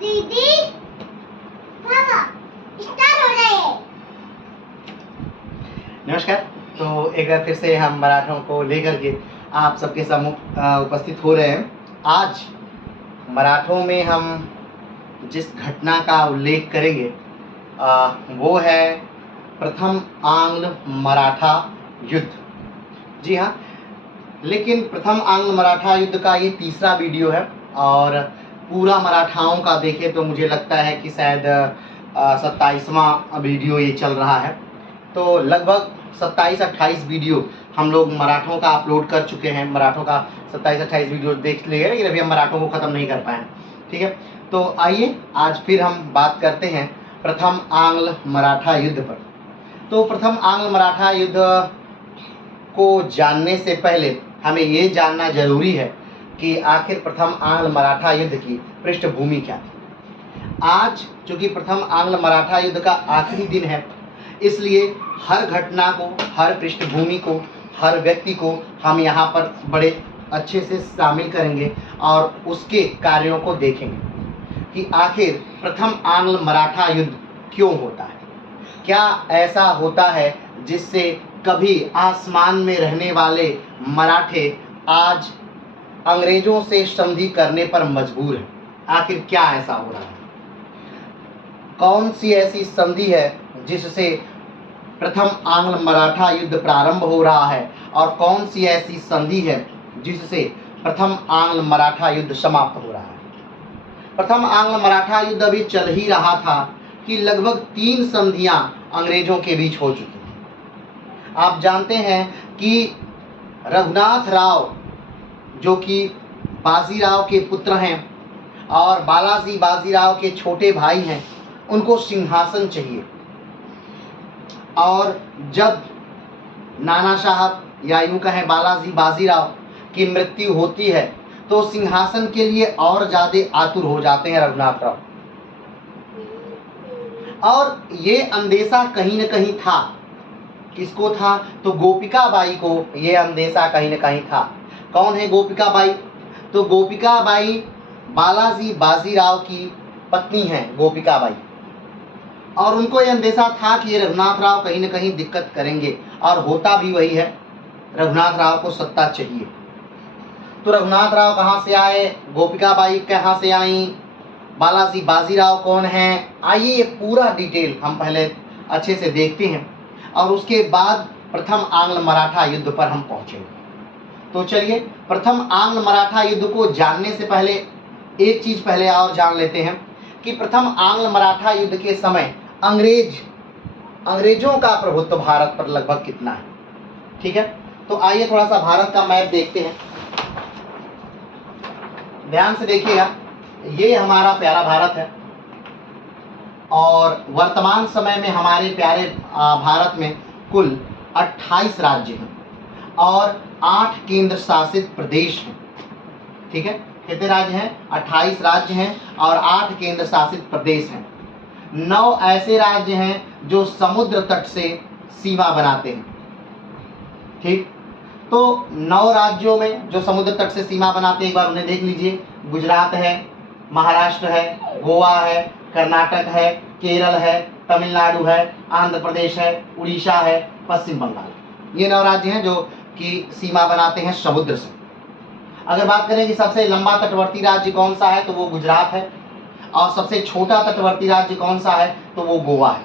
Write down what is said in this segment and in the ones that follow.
दीदी पापा स्टार्ट हो रहे हैं। नमस्कार। तो एक बार फिर से हम मराठों को लेकर के आप सबके सम्मुख उपस्थित हो रहे हैं। आज मराठों में हम जिस घटना का उल्लेख करेंगे वो है प्रथम आंग्ल मराठा युद्ध। जी हाँ, लेकिन प्रथम आंग्ल मराठा युद्ध का ये तीसरा वीडियो है और पूरा मराठाओं का देखें तो मुझे लगता है कि शायद 27वां वीडियो ये चल रहा है। तो लगभग 27-28 वीडियो हम लोग मराठों का अपलोड कर चुके हैं। मराठों का 27-28 वीडियो देख लिए, लेकिन अभी हम मराठों को ख़त्म नहीं कर पाए। ठीक है, तो आइए आज फिर हम बात करते हैं प्रथम आंग्ल मराठा युद्ध पर। तो प्रथम आंग्ल मराठा युद्ध को जानने से पहले हमें ये जानना जरूरी है कि आखिर प्रथम आंग्ल मराठा युद्ध की पृष्ठभूमि क्या थी। आज चूँकि प्रथम आंग्ल मराठा युद्ध का आखिरी दिन है, इसलिए हर घटना को, हर पृष्ठभूमि को, हर व्यक्ति को हम यहाँ पर बड़े अच्छे से शामिल करेंगे और उसके कार्यों को देखेंगे कि आखिर प्रथम आंग्ल मराठा युद्ध क्यों होता है। क्या ऐसा होता है जिससे कभी आसमान में रहने वाले मराठे आज अंग्रेजों से संधि करने पर मजबूर हैं। आखिर क्या ऐसा हो रहा है, कौन सी ऐसी संधि है जिससे प्रथम आंग्ल मराठा युद्ध प्रारंभ हो रहा है और कौन सी ऐसी संधि है जिससे प्रथम आंग्ल मराठा युद्ध समाप्त हो रहा है। प्रथम आंग्ल मराठा युद्ध अभी चल ही रहा था कि लगभग 3 संधियां अंग्रेजों के बीच हो चुकी थी। आप जानते हैं कि रघुनाथ राव जो कि बाजीराव के पुत्र हैं और बालाजी बाजीराव के छोटे भाई हैं, उनको सिंहासन चाहिए। और जब नाना साहब या यूँ कहें बालाजी बाजीराव की मृत्यु होती है तो सिंहासन के लिए और ज़्यादा आतुर हो जाते हैं रघुनाथ राव। और ये अंदेशा कहीं न कहीं था, किसको था, तो गोपिका बाई को ये अंदेशा कहीं न कहीं था। कौन है गोपिका बाई, तो गोपिका बाई बालाजी बाजीराव की पत्नी हैं गोपिका बाई। और उनको ये अंदेशा था कि ये रघुनाथ राव कहीं न कहीं दिक्कत करेंगे और होता भी वही है। रघुनाथ राव को सत्ता चाहिए। तो रघुनाथ राव कहाँ से आए, गोपिका बाई कहाँ से आई, बालाजी बाजीराव कौन हैं, आइए ये पूरा डिटेल हम पहले अच्छे से देखते हैं और उसके बाद प्रथम आंग्ल मराठा युद्ध पर हम पहुँचेंगे। तो चलिए प्रथम आंग्ल मराठा युद्ध को जानने से पहले एक चीज़ पहले और जान लेते हैं कि प्रथम आंग्ल मराठा युद्ध के समय अंग्रेजों का प्रभुत्व भारत पर लगभग कितना है। ठीक है, तो आइए थोड़ा सा भारत का मैप देखते हैं। ध्यान से देखिएगा, ये हमारा प्यारा भारत है और वर्तमान समय में हमारे प्यारे भारत में कुल 28 राज्य हैं और 8 केंद्र शासित प्रदेश हैं। ठीक है, कितने राज्य हैं, 28 राज्य हैं और 8 केंद्र शासित प्रदेश हैं। 9 ऐसे राज्य हैं जो समुद्र तट से सीमा बनाते हैं। ठीक, तो 9 राज्यों में जो समुद्र तट से सीमा बनाते हैं, एक बार उन्हें देख लीजिए। गुजरात है, महाराष्ट्र है, गोवा है, कर्नाटक है, केरल है, तमिलनाडु है, आंध्र प्रदेश है, उड़ीसा है, पश्चिम बंगाल। ये 9 राज्य हैं जो कि सीमा बनाते हैं समुद्र से। अगर बात करें कि सबसे लंबा तटवर्ती राज्य कौन सा है, तो वो गुजरात है और सबसे छोटा तटवर्ती राज्य कौन सा है, तो वो गोवा है।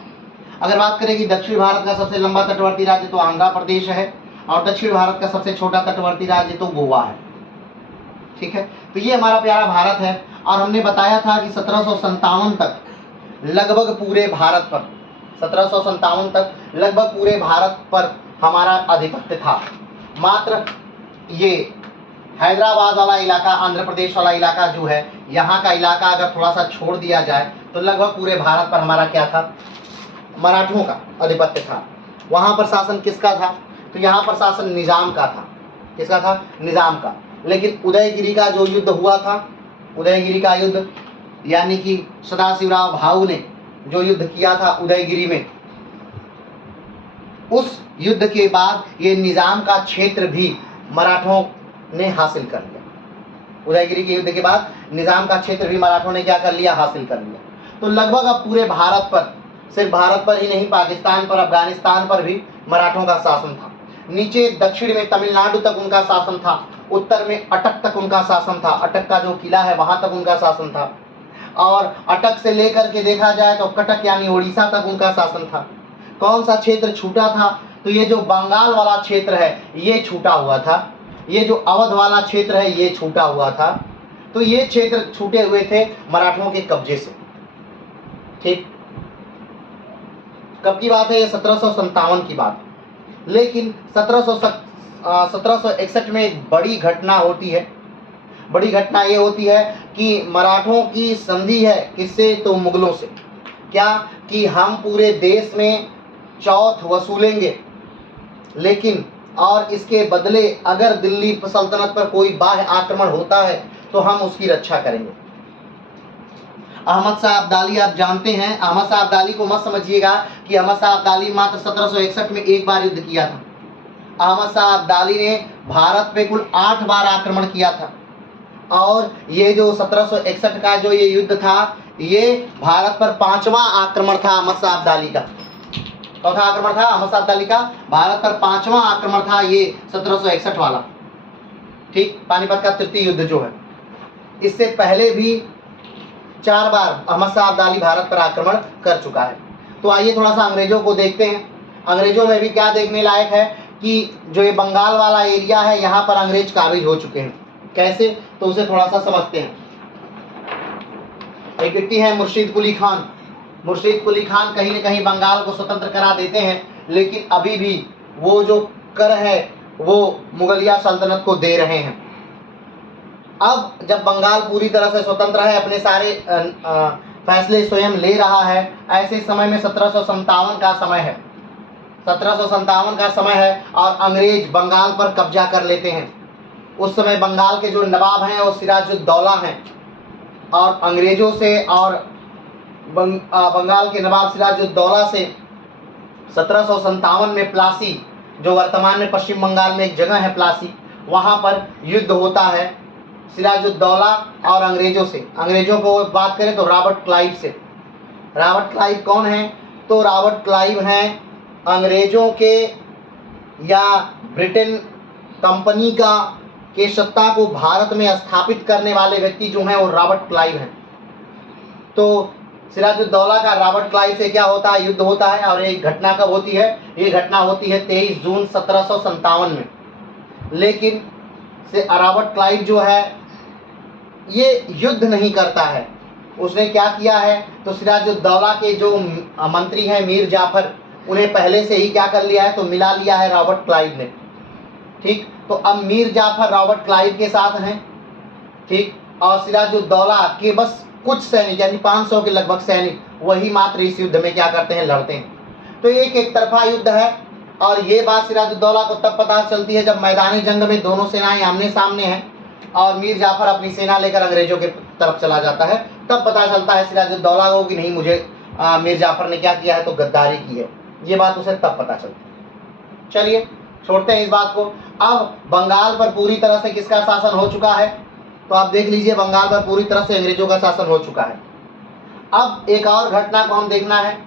अगर बात करें कि दक्षिण भारत का सबसे लंबा तटवर्ती राज्य तो आंध्र प्रदेश है और दक्षिण भारत का सबसे छोटा तटवर्ती राज्य तो गोवा है। ठीक है, तो ये हमारा प्यारा भारत है और हमने बताया था कि 1757 तक लगभग पूरे भारत पर 1757 तक लगभग पूरे भारत पर हमारा आधिपत्य था। मात्र ये हैदराबाद वाला इलाका, आंध्र प्रदेश वाला इलाका जो है, यहाँ का इलाका अगर थोड़ा सा छोड़ दिया जाए तो लगभग पूरे भारत पर हमारा क्या था, मराठों का आधिपत्य था। वहाँ पर शासन किसका था, तो यहाँ पर शासन निजाम का था। किसका था, निजाम का। लेकिन उदयगिरी का जो युद्ध हुआ था, उदयगिरी का युद्ध यानी कि सदाशिवराव भाऊ ने जो युद्ध किया था उदयगिरी में, उस युद्ध के बाद ये निजाम का क्षेत्र भी मराठों ने हासिल कर लिया। उदयगिरी के युद्ध के बाद निजाम का क्षेत्र भी मराठों ने क्या कर लिया, हासिल कर लिया। तो लगभग अब पूरे भारत पर, सिर्फ भारत पर ही नहीं, पाकिस्तान पर, अफगानिस्तान पर भी मराठों का शासन था। नीचे दक्षिण में तमिलनाडु तक उनका शासन था, उत्तर में अटक तक उनका शासन था, अटक का जो किला है वहां तक उनका शासन था, और अटक से लेकर के देखा जाए तो कटक यानी उड़ीसा तक उनका शासन था। कौन सा क्षेत्र छूटा था, तो ये जो बंगाल वाला क्षेत्र है ये छूटा हुआ था, ये जो अवध वाला क्षेत्र है ये छूटा हुआ था। तो ये क्षेत्र छूटे हुए थे मराठों के कब्जे से। ठीक, कब की बात है, ये 1757 की बात है। लेकिन 1761 में एक बड़ी घटना होती है। बड़ी घटना ये होती है कि मराठों की संधि है किससे, तो मुगलों से। क्या कि हम पूरे देश में चौथ वसूलेंगे, लेकिन और इसके बदले अगर दिल्ली सल्तनत पर कोई बाह्य आक्रमण होता है तो हम उसकी रक्षा करेंगे। अहमद शाह अब्दाली आप जानते हैं, अहमद शाह अब्दाली को मत समझिएगा कि अहमद शाह अब्दाली मात्र 1761 में एक बार युद्ध किया था। अहमद शाह अब्दाली ने भारत पे कुल 8 बार आक्रमण किया था, और ये जो 1761 का जो ये युद्ध था ये भारत पर 5वां आक्रमण था अहमद शाह अब्दाली का। चौथा आक्रमण था अहमद शाह अब्दाली का, भारत पर 5वां आक्रमण था ये 1761 वाला। ठीक, पानीपत का तृतीय युद्ध जो है, इससे पहले भी 4 बार अहमद शाह अब्दाली भारत पर आक्रमण कर चुका है। तो आइए थोड़ा सा अंग्रेजों को देखते हैं। अंग्रेजों में भी क्या देखने लायक है कि जो ये बंगाल वाला एरिया है यहाँ पर अंग्रेज काबिज हो चुके हैं। कैसे, तो उसे थोड़ा सा समझते हैं। एक व्यक्ति है मुर्शीद कुली खान। मुर्शीद कुली खान कहीं न कहीं बंगाल को स्वतंत्र करा देते हैं, लेकिन अभी भी वो जो कर है वो मुगलिया सल्तनत को दे रहे हैं। अब जब बंगाल पूरी तरह से स्वतंत्र है, अपने सारे फैसले स्वयं ले रहा है, ऐसे समय में 1757 का समय है। 1757 का समय है और अंग्रेज बंगाल पर कब्जा कर लेते हैं। उस समय बंगाल के जो नवाब हैं वो सिराजुद्दौला हैं, और अंग्रेजों से और बंगाल के नवाब सिराजुद्दौला से 1757 में प्लासी, जो वर्तमान में पश्चिम बंगाल में एक जगह है प्लासी, वहाँ पर युद्ध होता है सिराजुद्दौला और अंग्रेजों से। अंग्रेजों को बात करें तो रॉबर्ट क्लाइव से। रॉबर्ट क्लाइव कौन है, तो रॉबर्ट क्लाइव हैं अंग्रेजों के या ब्रिटेन कंपनी का के सत्ता को भारत में स्थापित करने वाले व्यक्ति जो हैं वो रॉबर्ट क्लाइव हैं। तो सिराजुद्दौला का रॉबर्ट क्लाइव से क्या होता है, युद्ध होता है। और ये घटना कब होती है, ये घटना होती है 23 जून 1757 में। लेकिन रॉबर्ट क्लाइव जो है ये युद्ध नहीं करता है। उसने क्या किया है, तो सिराजुद्दौला के जो मंत्री हैं मीर जाफर, उन्हें पहले से ही क्या कर लिया है, तो मिला लिया है रॉबर्ट क्लाइव ने। ठीक, तो अब मीर जाफर रॉबर्ट क्लाइव के साथ हैं। ठीक, और सिराजुद्दौला के बस कुछ सैनिक यानी 500 के लगभग सैनिक वही मात्र इस युद्ध में क्या करते हैं, लड़ते हैं। तो एक तरफा युद्ध है, और ये बात सिराजुद्दौला को तब पता चलती है जब मैदानी जंग में दोनों सेनाएं आमने सामने हैं और मीर जाफर अपनी सेना लेकर अंग्रेजों के तरफ चला जाता है। तब पता चलता है सिराजुद्दौला को कि नहीं, मुझे मीर जाफर ने क्या किया है, तो गद्दारी की है। ये बात उसे तब पता चलती है। चलिए छोड़ते हैं इस बात को। अब बंगाल पर पूरी तरह से किसका शासन हो चुका है, तो आप देख लीजिए बंगाल पर पूरी तरह से अंग्रेजों का शासन हो चुका है। अब एक और घटना को हम देखना है।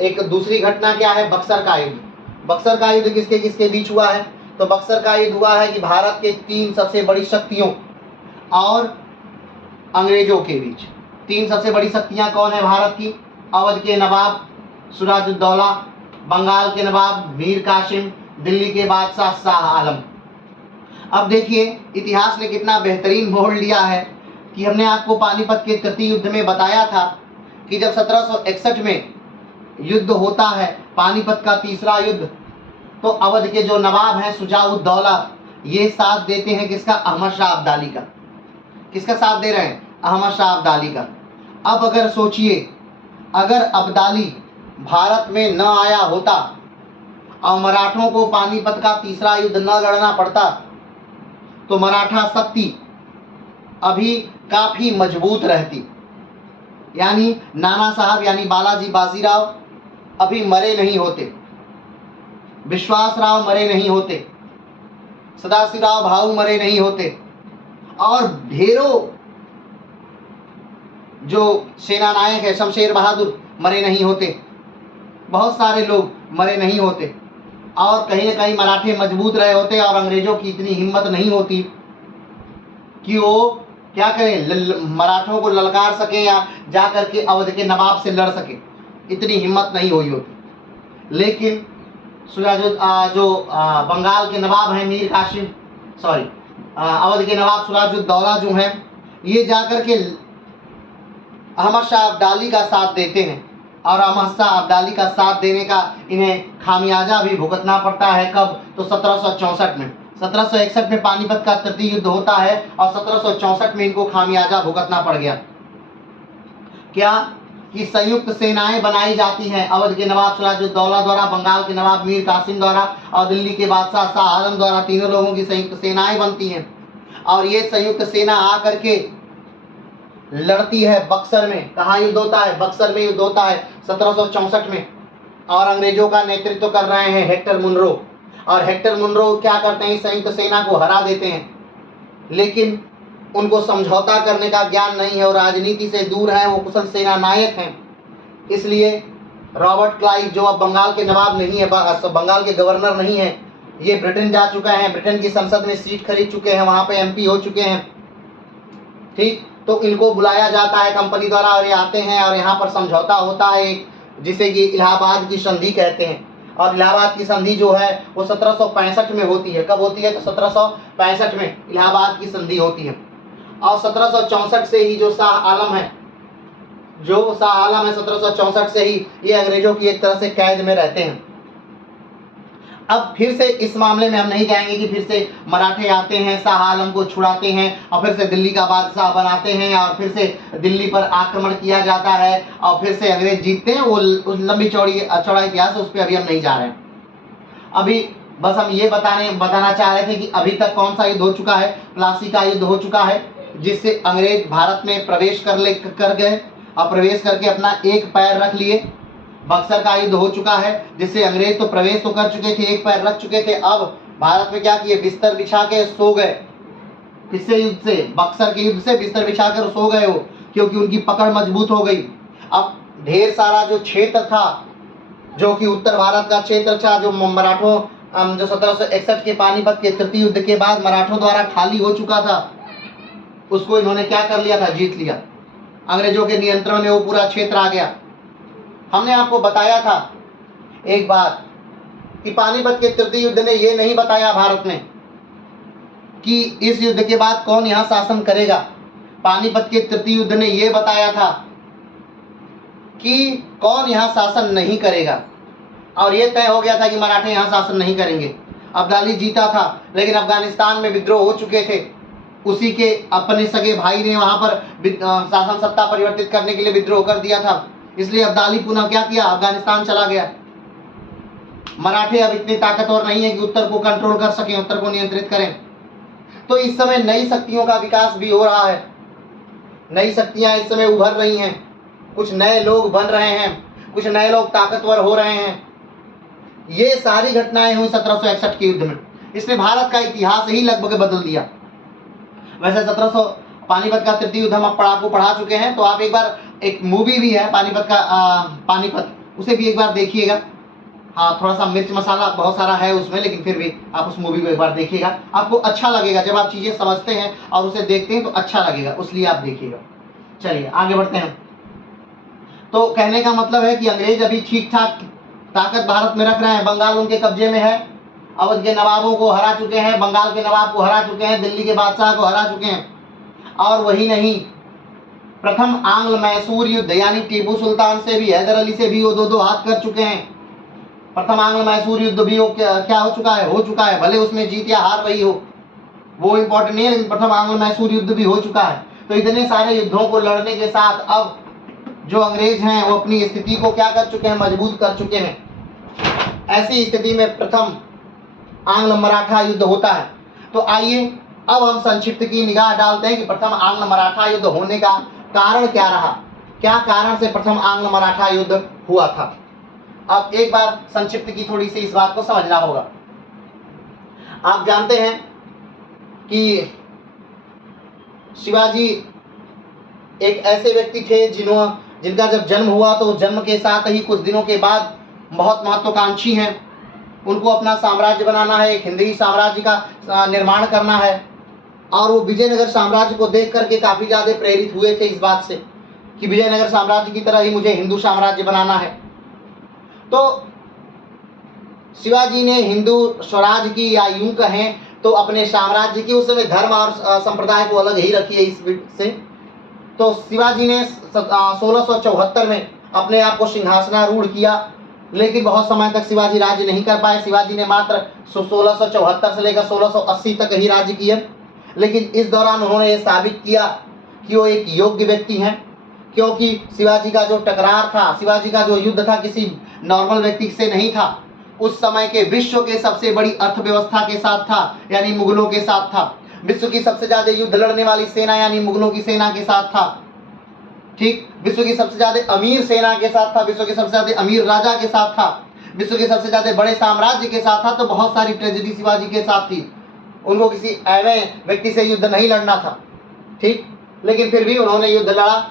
एक दूसरी घटना क्या है, बक्सर का युद्ध। बक्सर का युद्ध किसके किसके बीच हुआ है, तो बक्सर का युद्ध हुआ है कि भारत के 3 सबसे बड़ी शक्तियों और अंग्रेजों के बीच। 3 सबसे बड़ी शक्तियां कौन है भारत की, अवध के नवाब सिराजुद्दौला, बंगाल के नवाब मीर कासिम, दिल्ली के बादशाह शाह आलम। अब देखिए इतिहास ने कितना बेहतरीन मोड़ लिया है कि हमने आपको पानीपत के तृतीय युद्ध में बताया था कि जब 1761 में युद्ध होता है, पानीपत का तीसरा युद्ध, तो अवध के जो नवाब हैं शुजाउद्दौला, ये साथ देते हैं किसका, अहमद शाह अब्दाली का। किसका साथ दे रहे हैं, अहमद शाह अब्दाली का। अब अगर सोचिए, अगर अब्दाली भारत में न आया होता और मराठों को पानीपत का तीसरा युद्ध न लड़ना पड़ता, तो मराठा शक्ति अभी काफी मजबूत रहती। यानी नाना साहब यानी बालाजी बाजीराव अभी मरे नहीं होते, विश्वास राव मरे नहीं होते, सदाशिवराव भाऊ मरे नहीं होते, और ढेरों जो सेना नायक है, शमशेर बहादुर मरे नहीं होते, बहुत सारे लोग मरे नहीं होते, और कहीं न कहीं मराठे मजबूत रहे होते और अंग्रेजों की इतनी हिम्मत नहीं होती कि वो क्या करें, मराठों को ललकार सके या जा करके अवध के नवाब से लड़ सके, इतनी हिम्मत नहीं हुई होती। लेकिन जो बंगाल के नवाब हैं मीर कासिम, सॉरी अवध के नवाब सिराजुद्दौला जो हैं, ये जाकर के अहमद शाह अब्दाली का साथ देते हैं, और अहमद शाह अब्दाली का साथ देने का इन्हें खामियाजा भी भुगतना पड़ता है। कब? तो 1764 में। 1761 में पानीपत का तृतीय युद्ध होता है और 1764 में इनको खामियाजा भुगतना पड़ गया। क्या? कि संयुक्त सेनाएं बनाई जाती हैं अवध के नवाब सिराजुद्दौला द्वारा, बंगाल के नवाब मीर कासिम द्वारा और दिल्ली के बादशाह शाह आलम द्वारा, तीनों लोगों की संयुक्त सेनाएं बनती हैं, और ये संयुक्त सेना आकर के लड़ती है बक्सर में। कहाँ युद्ध होता है? बक्सर में युद्ध होता है 1764 में, और अंग्रेजों का नेतृत्व कर रहे हैं हेक्टर मुनरो, और हेक्टर मुनरो क्या करते हैं, संयुक्त सेना को हरा देते हैं, लेकिन उनको समझौता करने का ज्ञान नहीं है और राजनीति से दूर है, वो कुशल सेना नायक हैं। इसलिए रॉबर्ट क्लाइव जो अब बंगाल के नवाब नहीं है, बंगाल के गवर्नर नहीं है, ये ब्रिटेन जा चुका है, ब्रिटेन की संसद में सीट खरीद चुके हैं, वहाँ पे MP हो चुके हैं, ठीक। तो इनको बुलाया जाता है कंपनी द्वारा और ये आते हैं और यहाँ पर समझौता होता है जिसे कि इलाहाबाद की संधि कहते हैं। और इलाहाबाद की संधि जो है वो 1765 में होती है। कब होती है? तो 1765 में इलाहाबाद की संधि होती है। और 1764 से ही जो शाह आलम है, 1764 से ही ये अंग्रेजों की एक तरह से कैद में रहते हैं। अब फिर से इस मामले में हम नहीं कहेंगे कि फिर से मराठे आते हैं, शाह आलम को छुड़ाते हैं और फिर से दिल्ली का बादशाह बनाते हैं और फिर से दिल्ली पर आक्रमण किया जाता है और फिर से अंग्रेज जीतते हैं। वो उस लंबी चौड़ा इतिहास है, उस पर अभी हम नहीं जा रहे हैं। अभी बस हम ये बताना चाह रहे थे कि अभी तक कौन सा युद्ध हो चुका है। प्लासी का युद्ध हो चुका है, जिससे अंग्रेज भारत में प्रवेश कर गए और प्रवेश करके अपना एक पैर रख लिए। बक्सर का युद्ध हो चुका है, जिससे अंग्रेज तो प्रवेश तो कर चुके थे, एक पैर रख चुके थे, अब भारत में क्या किए, बिस्तर बिछा के सो गए। किससे युद्ध से? बक्सर के युद्ध से बिस्तर बिछा कर सो गए हो, क्योंकि उनकी पकड़ मजबूत हो गई। अब ढेर सारा जो क्षेत्र था, जो कि उत्तर भारत का क्षेत्र था, जो मराठों जो 1761 के पानीपत के तृतीय युद्ध के बाद मराठों द्वारा खाली हो चुका था, उसको इन्होंने क्या कर लिया था, जीत लिया। अंग्रेजों के नियंत्रण में वो पूरा क्षेत्र आ गया। हमने आपको बताया था एक बात कि पानीपत के तृतीय युद्ध ने ये नहीं बताया भारत में कि इस युद्ध के बाद कौन यहाँ शासन करेगा। पानीपत के तृतीय युद्ध ने ये बताया था कि कौन यहाँ शासन नहीं करेगा, और ये तय हो गया था कि मराठे यहाँ शासन नहीं करेंगे। अब्दाली जीता था, लेकिन अफगानिस्तान में विद्रोह हो चुके थे। उसी के अपने सगे भाई ने वहां पर शासन सत्ता परिवर्तित करने के लिए विद्रोह कर दिया था, इसलिए अब्दाली पुनः क्या किया, अफगानिस्तान चला गया। मराठे अब इतने ताकतवर नहीं है कि उत्तर को कंट्रोल कर सकें, उत्तर को नियंत्रित करें। तो इस समय नई शक्तियों का विकास भी हो रहा है, नई शक्तियां इस समय उभर रही हैं, कुछ नए लोग बन रहे हैं, कुछ नए लोग ताकतवर हो रहे हैं। ये सारी घटनाएं हुई 1761 के युद्ध में। इसने भारत का इतिहास ही लगभग बदल दिया। वैसे 1700 पानीपत का तृतीय युद्ध हम आपको पढ़ा चुके हैं, तो आप एक बार, एक मूवी भी है पानीपत का, पानीपत, उसे भी एक बार देखिएगा। हाँ, थोड़ा सा मिर्च मसाला बहुत सारा है उसमें, लेकिन फिर भी आप उस मूवी को एक बार देखिएगा, आपको अच्छा लगेगा। जब आप चीज़ें समझते हैं और उसे देखते हैं तो अच्छा लगेगा, उसलिए आप देखिएगा। चलिए आगे बढ़ते हैं। तो कहने का मतलब है कि अंग्रेज अभी ठीक ठाक ताकत भारत में रख रहे हैं, बंगाल उनके कब्जे में है, अवध के नवाबों को हरा चुके हैं, बंगाल के नवाब को हरा चुके हैं, दिल्ली के बादशाह को हरा चुके हैं। और वही नहीं, प्रथम आंग्ल मैसूर युद्ध यानी टीपू सुल्तान से भी, हैदर अली से भी वो दो हाथ कर चुके हैं। प्रथम आंग्ल मैसूर युद्ध भी क्या हो चुका है, भले उसमें जीत या हार रही हो, वो इंपॉर्टेंट नहीं है, लेकिन प्रथम आंग्ल मैसूर युद्ध भी हो चुका है। तो इतने सारे युद्धों को लड़ने के साथ अब जो अंग्रेज हैं वो अपनी स्थिति को क्या कर चुके हैं, मजबूत कर चुके हैं। ऐसी स्थिति में प्रथम आंग्ल मराठा युद्ध होता है। तो आइए अब हम संक्षिप्त की निगाह डालते हैं कि प्रथम आंग्ल मराठा युद्ध होने का कारण क्या रहा, क्या कारण से प्रथम आंग्ल मराठा युद्ध हुआ था। अब एक बार संक्षिप्त की थोड़ी सी इस बात को समझना होगा। आप जानते हैं कि शिवाजी एक ऐसे व्यक्ति थे जिनका जब जन्म हुआ तो जन्म के साथ ही कुछ दिनों के बाद बहुत महत्वाकांक्षी हैं, उनको अपना साम्राज्य बनाना है, एक हिंदवी साम्राज्य का निर्माण करना है। और वो विजयनगर साम्राज्य को देख करके काफ़ी ज़्यादा प्रेरित हुए थे इस बात से कि विजयनगर साम्राज्य की तरह ही मुझे हिंदू साम्राज्य बनाना है। तो शिवाजी ने हिंदू स्वराज की, या यूं कहें तो अपने साम्राज्य की, उस समय धर्म और संप्रदाय को अलग ही रखिए इस से। तो शिवाजी ने 1674 में अपने आप को सिंहासनारूढ़ किया, लेकिन बहुत समय तक शिवाजी राज्य नहीं कर पाए। शिवाजी ने मात्र 1674 से लेकर 1680 तक ही राज्य किया, लेकिन इस दौरान उन्होंने ये साबित किया कि वो एक योग्य व्यक्ति हैं, क्योंकि शिवाजी का जो टकरार था, शिवाजी का जो युद्ध था, किसी नॉर्मल व्यक्ति से नहीं था। उस समय के विश्व के सबसे बड़ी अर्थव्यवस्था के साथ था, यानी मुगलों के साथ था। विश्व की सबसे ज्यादा युद्ध लड़ने वाली सेना यानी मुगलों की सेना के साथ था। ठीक, विश्व की सबसे ज्यादा अमीर सेना के साथ था, विश्व के सबसे ज्यादा अमीर राजा के साथ था, विश्व के सबसे ज्यादा बड़े साम्राज्य के साथ था। तो बहुत सारी ट्रेजेडी शिवाजी के साथ थी, उनको किसी ऐवे व्यक्ति से युद्ध नहीं लड़ना था। ठीक, लेकिन फिर भी उन्होंने युद्ध लड़ा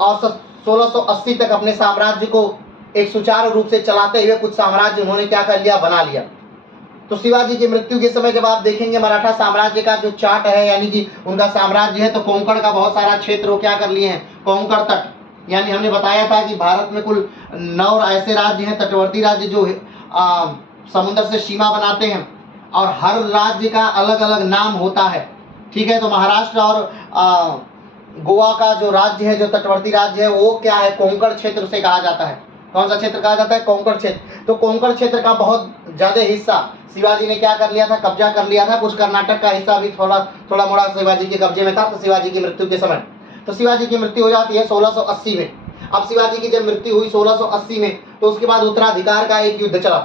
और 1680 तक अपने साम्राज्य को एक सुचारू रूप से चलाते हुए कुछ साम्राज्य उन्होंने क्या कर लिया, बना लिया। तो शिवाजी की मृत्यु के समय जब आप देखेंगे मराठा साम्राज्य का जो चार्ट है, यानी कि उनका साम्राज्य है, तो कोंकण का बहुत सारा क्षेत्र वो क्या कर लिए हैं, कोंकण तट, यानी हमने बताया था कि भारत में कुल 9 ऐसे राज्य हैं, तटवर्ती राज्य, जो समुद्र से सीमा बनाते हैं, और हर राज्य का अलग अलग नाम होता है। ठीक है, तो महाराष्ट्र और गोवा का जो राज्य है, जो तटवर्ती राज्य है, वो क्या है, कोंकण क्षेत्र से कहा जाता है। कौन सा क्षेत्र कहा जाता है, कोंकण क्षेत्र। तो कोंकण क्षेत्र का बहुत ज्यादा हिस्सा शिवाजी ने क्या कर लिया था, कब्जा कर लिया था। कुछ कर्नाटक का हिस्सा भी थोड़ा मोड़ा शिवाजी के कब्जे में था। तो शिवाजी की मृत्यु के समय, तो शिवाजी की मृत्यु हो जाती है 1680 में। अब शिवाजी की जब मृत्यु हुई 1680 में, तो उसके बाद उत्तराधिकार का एक युद्ध चला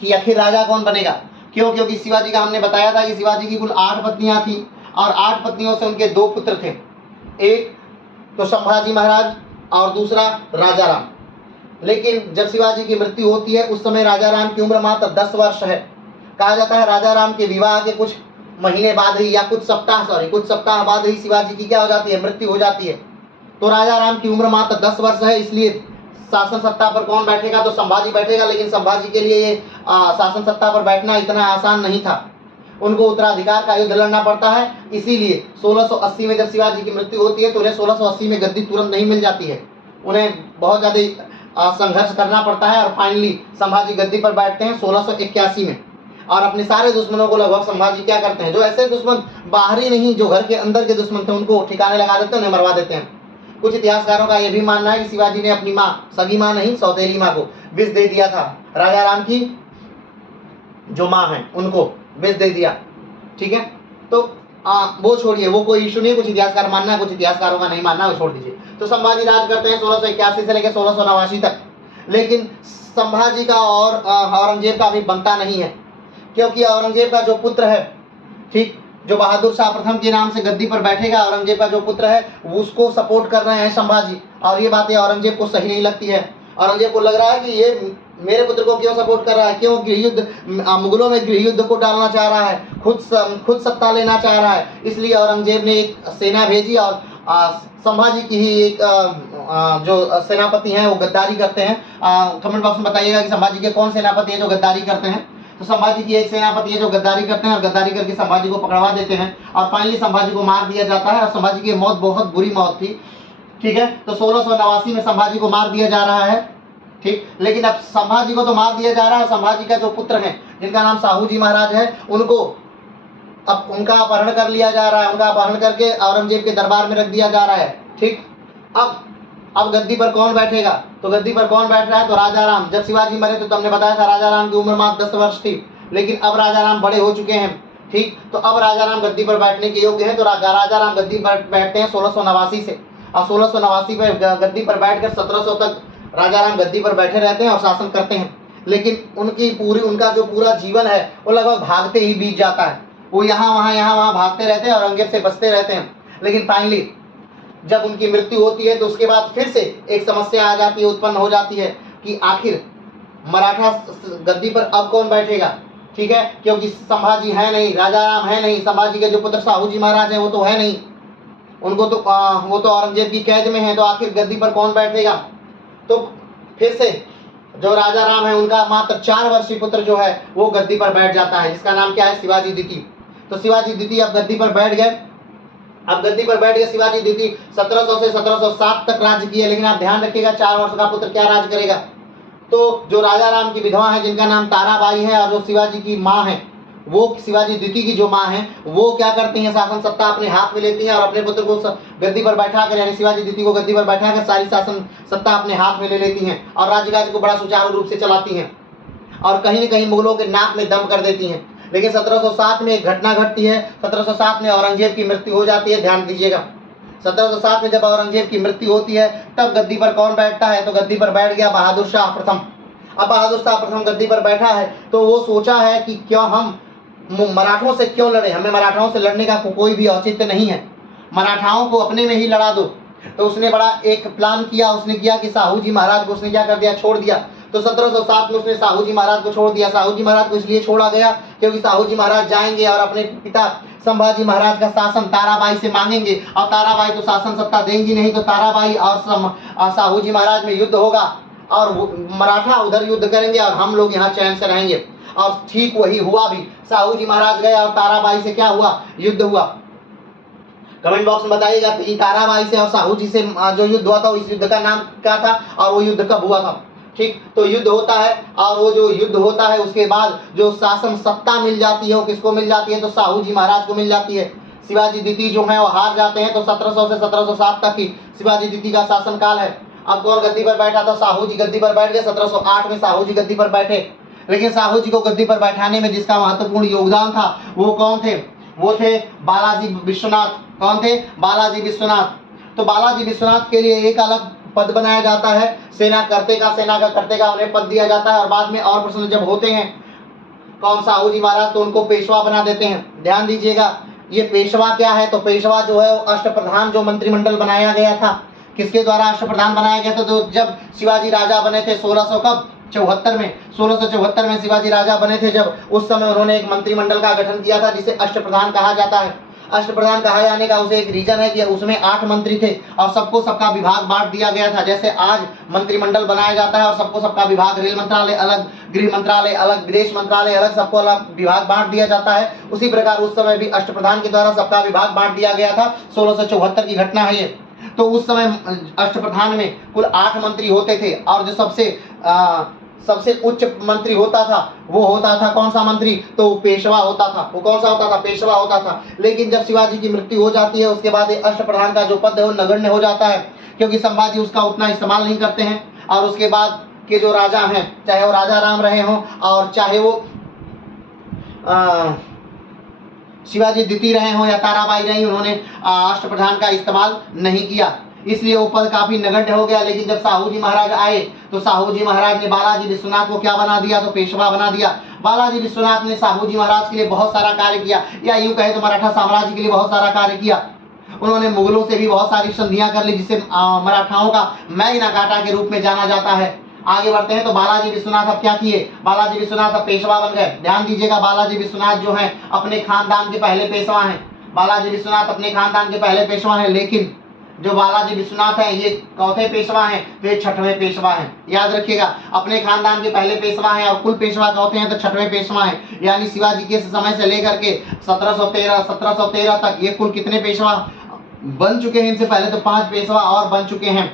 कि आखिर राजा कौन बनेगा। क्यों? क्योंकि शिवाजी का, हमने बताया था कि शिवाजी की कुल 8 पत्नियां थी, और 8 पत्नियों से उनके 2 पुत्र थे, एक तो संभाजी महाराज और दूसरा राजा राम। लेकिन जब शिवाजी की मृत्यु होती है उस समय राजा राम की उम्र मात्र 10 वर्ष है। कहा जाता है राजा राम के विवाह के कुछ महीने बाद ही, या कुछ सप्ताह बाद ही शिवाजी की क्या हो जाती है, मृत्यु हो जाती है। तो राजा राम की उम्र मात्र 10 वर्ष है, इसलिए शासन सत्ता पर कौन बैठेगा, तो संभाजी बैठेगा। लेकिन संभाजी के लिए ये शासन सत्ता पर बैठना इतना आसान नहीं था, उनको उत्तराधिकार का युद्ध लड़ना पड़ता है। इसीलिए 1680 में जब शिवाजी की मृत्यु होती है तो उन्हें 1680 में गद्दी तुरंत नहीं मिल जाती है, उन्हें बहुत ज़्यादा संघर्ष करना पड़ता है, और फाइनली संभाजी गद्दी पर बैठते हैं 1681 में। और अपने सारे दुश्मनों को लगभग संभाजी क्या करते हैं, जो ऐसे दुश्मन बाहरी नहीं, जो घर के अंदर के दुश्मन थे, उनको ठिकाने लगा देते हैं, उन्हें मरवा देते हैं। कुछ इतिहासकारों का यह भी मानना है कि शिवाजी ने अपनी माँ, सगी माँ नहीं, सौतेली माँ को विष दे दिया था। राजा राम की जो माँ है उनको विष दे दिया। ठीक है, तो वो छोड़िए, वो कोई इशू नहीं है। कुछ इतिहासकार मानना है, कुछ इतिहासकारों का नहीं मानना, वो छोड़ दीजिए। तो संभाजी राज करते हैं 1681 से लेकर 1689 तक। लेकिन संभाजी का और औरंगजेब का भी बनता नहीं है, क्योंकि औरंगजेब का जो पुत्र है, ठीक, जो बहादुर शाह प्रथम के नाम से गद्दी पर बैठेगा, औरंगजेब का जो पुत्र है उसको सपोर्ट कर रहे हैं संभाजी, और ये बातें औरंगजेब को सही नहीं लगती है। औरंगजेब को लग रहा है कि ये मेरे पुत्र को क्यों सपोर्ट कर रहा है, क्यों गृह युद्ध, मुगलों में गृह युद्ध को डालना चाह रहा है, खुद सत्ता लेना चाह रहा है। इसलिए औरंगजेब ने एक सेना भेजी, और संभाजी की ही एक जो सेनापति हैं वो गद्दारी करते हैं। कमेंट बॉक्स में बताइएगा कि संभाजी के कौन सेनापति हैं जो गद्दारी करते हैं। तो संभाजी की एक सेनापति है जो गद्दारी करते हैं, और गद्दारी करके संभाजी को पकड़वा देते हैं, और फाइनली संभाजी को मार दिया जाता है। और संभाजी की मौत बहुत बुरी मौत थी। ठीक है, तो 1689 में संभाजी को मार दिया जा रहा है। ठीक, लेकिन अब संभाजी को तो मार दिया जा रहा है, संभाजी का जो पुत्र है जिनका नाम साहूजी महाराज है, उनको अब उनका अपहरण कर लिया जा रहा है, उनका अपहरण करके औरंगजेब के दरबार में रख दिया जा रहा है। ठीक, अब गद्दी पर कौन बैठेगा, तो गद्दी पर कौन बैठ रहा है, तो राजा राम। जब शिवाजी मरे तो तुमने बताया था राजा राम की उम्र मात्र 10 वर्ष थी, लेकिन अब राजा राम बड़े हो चुके हैं। ठीक, तो अब राजा राम गद्दी पर बैठने के योग्य है, तो राजा राम गद्दी पर बैठते हैं 1689 से, और 1689 पर गद्दी पर बैठकर 1700 तक राजा राम गद्दी पर बैठे रहते हैं और शासन करते हैं। लेकिन उनका जो पूरा जीवन है वो लगभग भागते ही बीत जाता है। वो यहाँ वहाँ भागते रहते हैं, औरंगजेब से बचते रहते हैं। लेकिन फाइनली जब उनकी मृत्यु होती है तो उसके बाद फिर से एक समस्या आ जाती है, उत्पन्न हो जाती है कि आखिर मराठा गद्दी पर अब कौन बैठेगा। ठीक है, क्योंकि संभाजी है नहीं, राजा राम है नहीं, संभाजी के जो पुत्र साहूजी महाराज है वो तो है नहीं। उनको तो वो तो औरंगजेब की कैद में है, तो आखिर गद्दी पर कौन बैठेगा। तो फिर से जो राजा राम है उनका मात्र 4 वर्षीय पुत्र जो है वो गद्दी पर बैठ जाता है, जिसका नाम क्या है, शिवाजी द्वितीय। तो शिवाजी द्वितीय अब गद्दी पर बैठ गए। अब गद्दी पर बैठ गए शिवाजी द्वितीय। 1700 से 1707 तक राज्य किए। लेकिन आप ध्यान रखिएगा 4 वर्ष का पुत्र क्या राज करेगा। तो जो राजा राम की विधवा है जिनका नाम ताराबाई है, और जो शिवाजी की माँ है, वो शिवाजी द्वितीय की जो माँ है वो क्या करती हैं, शासन सत्ता अपने हाथ में लेती हैं और अपने पुत्र को गद्दी पर बैठाकर, यानी शिवाजी द्वितीय को गद्दी पर बैठाकर सारी शासन सत्ता अपने हाथ में ले लेती हैं और राज्य काज को बड़ा सुचारू रूप से चलाती हैं और कहीं न कहीं मुगलों के नाक में दम कर देती हैं। लेकिन 1707 में एक घटना घटती है। 1707 में औरंगजेब की मृत्यु हो जाती है। ध्यान दीजिएगा, 1707 में जब औरंगजेब की मृत्यु होती है तब गद्दी पर कौन बैठता है, तो गद्दी पर बैठ गया बहादुर शाह प्रथम। अब बहादुर शाह प्रथम गद्दी पर बैठा है तो वो सोचा है कि क्यों हम मराठों से क्यों लड़े, हमें मराठाओं से लड़ने का कोई भी औचित्य नहीं है, मराठाओं को अपने में ही लड़ा दो। तो उसने बड़ा एक प्लान किया। उसने किया कि साहू जी महाराज को उसने क्या कर दिया, छोड़ दिया। तो 1707 में उसने साहू जी महाराज को छोड़ दिया। साहू जी महाराज को इसलिए छोड़ा गया क्योंकि साहू जी महाराज जाएंगे और अपने पिता संभाजी महाराज का शासन ताराबाई से मांगेंगे और ताराबाई तो शासन सत्ता देंगी नहीं। तो ताराबाई और साहू जी महाराज में युद्ध होगा और मराठा उधर युद्ध करेंगे और हम लोग यहाँ चैन से रहेंगे। और ठीक वही हुआ भी। साहू जी महाराज गए और ताराबाई से क्या हुआ, युद्ध हुआ। कमेंट बॉक्स में बताइएगा कि ताराबाई से और साहू जी से जो युद्ध हुआ था इस युद्ध का नाम क्या था और वो युद्ध कब हुआ था। ठीक, तो युद्ध होता है और वो जो युद्ध होता है उसके बाद जो शासन सत्ता मिल जाती है वो किसको मिल जाती है, तो साहू जी महाराज को मिल जाती है। शिवाजी द्वितीय जो है वो हार जाते हैं। तो 1700 से 1707 तक ही शिवाजी द्वितीय का शासनकाल है। अब कौन गद्दी पर बैठा था, साहू जी गद्दी पर बैठ गए। 1708 में साहू जी गद्दी पर बैठे। लेकिन साहू जी को गद्दी पर बैठाने में जिसका महत्वपूर्ण योगदान था वो कौन थे, वो थे बालाजी विश्वनाथ। कौन थे, बालाजी विश्वनाथ। तो बालाजी विश्वनाथ के लिए एक अलग पद बनाया जाता है, सेना का करते का उन्हें पद दिया जाता है। और बाद में और प्रश्न जब होते हैं कौन, साहू जी महाराज, तो उनको पेशवा बना देते हैं। ध्यान दीजिएगा, ये पेशवा क्या है, तो पेशवा जो है वो अष्टप्रधान जो मंत्रिमंडल बनाया गया था, किसके द्वारा अष्टप्रधान बनाया गया था, तो जब शिवाजी राजा बने थे 1674 में शिवाजी राजा बने थे, जब उस समय उन्होंने एक मंत्रिमंडल का गठन किया था जिसे अष्टप्रधान कहा जाता है। अष्टप्रधान कहा जाने का उसे एक रीजन है कि उसमें 8 मंत्री थे और सबको सबका विभाग बांट दिया गया था। जैसे आज मंत्रिमंडल बनाया जाता है और सबको सबका विभाग, रेल मंत्रालय अलग, गृह मंत्रालय अलग, विदेश मंत्रालय अलग, सबको अलग विभाग बांट दिया जाता है। उसी प्रकार उस समय भी अष्टप्रधान के द्वारा सबका विभाग बांट दिया गया था। 1674 की घटना है ये। तो उस समय अष्टप्रधान में कुल 8 मंत्री होते थे और जो सबसे उच्च मंत्री होता था वो होता था कौन सा मंत्री, तो पेशवा होता था। वो कौन सा होता था, पेशवा होता था। लेकिन जब शिवाजी की मृत्यु हो जाती है उसके बाद अष्टप्रधान का जो पद है वो नगण्य हो जाता है, क्योंकि संभाजी उसका उतना इस्तेमाल नहीं करते हैं। और उसके बाद के जो राजा हैं, चाहे वो राजा राम रहे हों और चाहे वो शिवाजी द्वितीय रहे हों या ताराबाई रही, उन्होंने अष्टप्रधान का इस्तेमाल नहीं किया, इसलिए वो पद काफी नगण्य हो गया। लेकिन जब साहू जी महाराज आए तो साहू जी महाराज ने बालाजी विश्वनाथ को क्या बना दिया, तो पेशवा बना दिया। बालाजी विश्वनाथ ने साहू जी महाराज के लिए बहुत सारा कार्य किया, या यूं कहे तो मराठा साम्राज्य के लिए बहुत सारा कार्य किया। उन्होंने मुगलों से भी बहुत सारी संधियां कर ली, जिसे मराठाओं का मैग्ना कार्टा के रूप में जाना जाता है। आगे बढ़ते हैं तो बालाजी विश्वनाथ अब क्या किए, बालाजी विश्वनाथ अब पेशवा बन गए। ध्यान दीजिएगा, बालाजी विश्वनाथ जो है अपने खानदान के पहले पेशवा हैं। बालाजी विश्वनाथ अपने खानदान के पहले पेशवा हैं, लेकिन जो बालाजी विश्वनाथ है ये चौथे पेशवा हैं, तो ये 6वें पेशवा हैं। याद रखिएगा, अपने खानदान के पहले पेशवा हैं और कुल पेशवा कहते हैं तो 6वें पेशवा हैं। यानी शिवाजी के समय से लेकर के 1713 तक ये कुल कितने पेशवा बन चुके हैं। इनसे पहले तो 5 पेशवा और बन चुके हैं।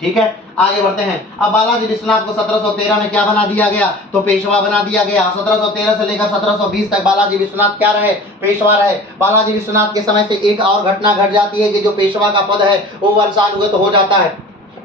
ठीक है, आगे बढ़ते हैं। अब बालाजी विश्वनाथ को 1713 में क्या बना दिया गया, तो पेशवा बना दिया गया। 1713 से लेकर 1720 तक बालाजी विश्वनाथ क्या रहे, पेशवा रहे। बालाजी विश्वनाथ के समय से एक और घटना घट जाती है कि जो पेशवा का पद है वो वंशानुगत हो जाता है।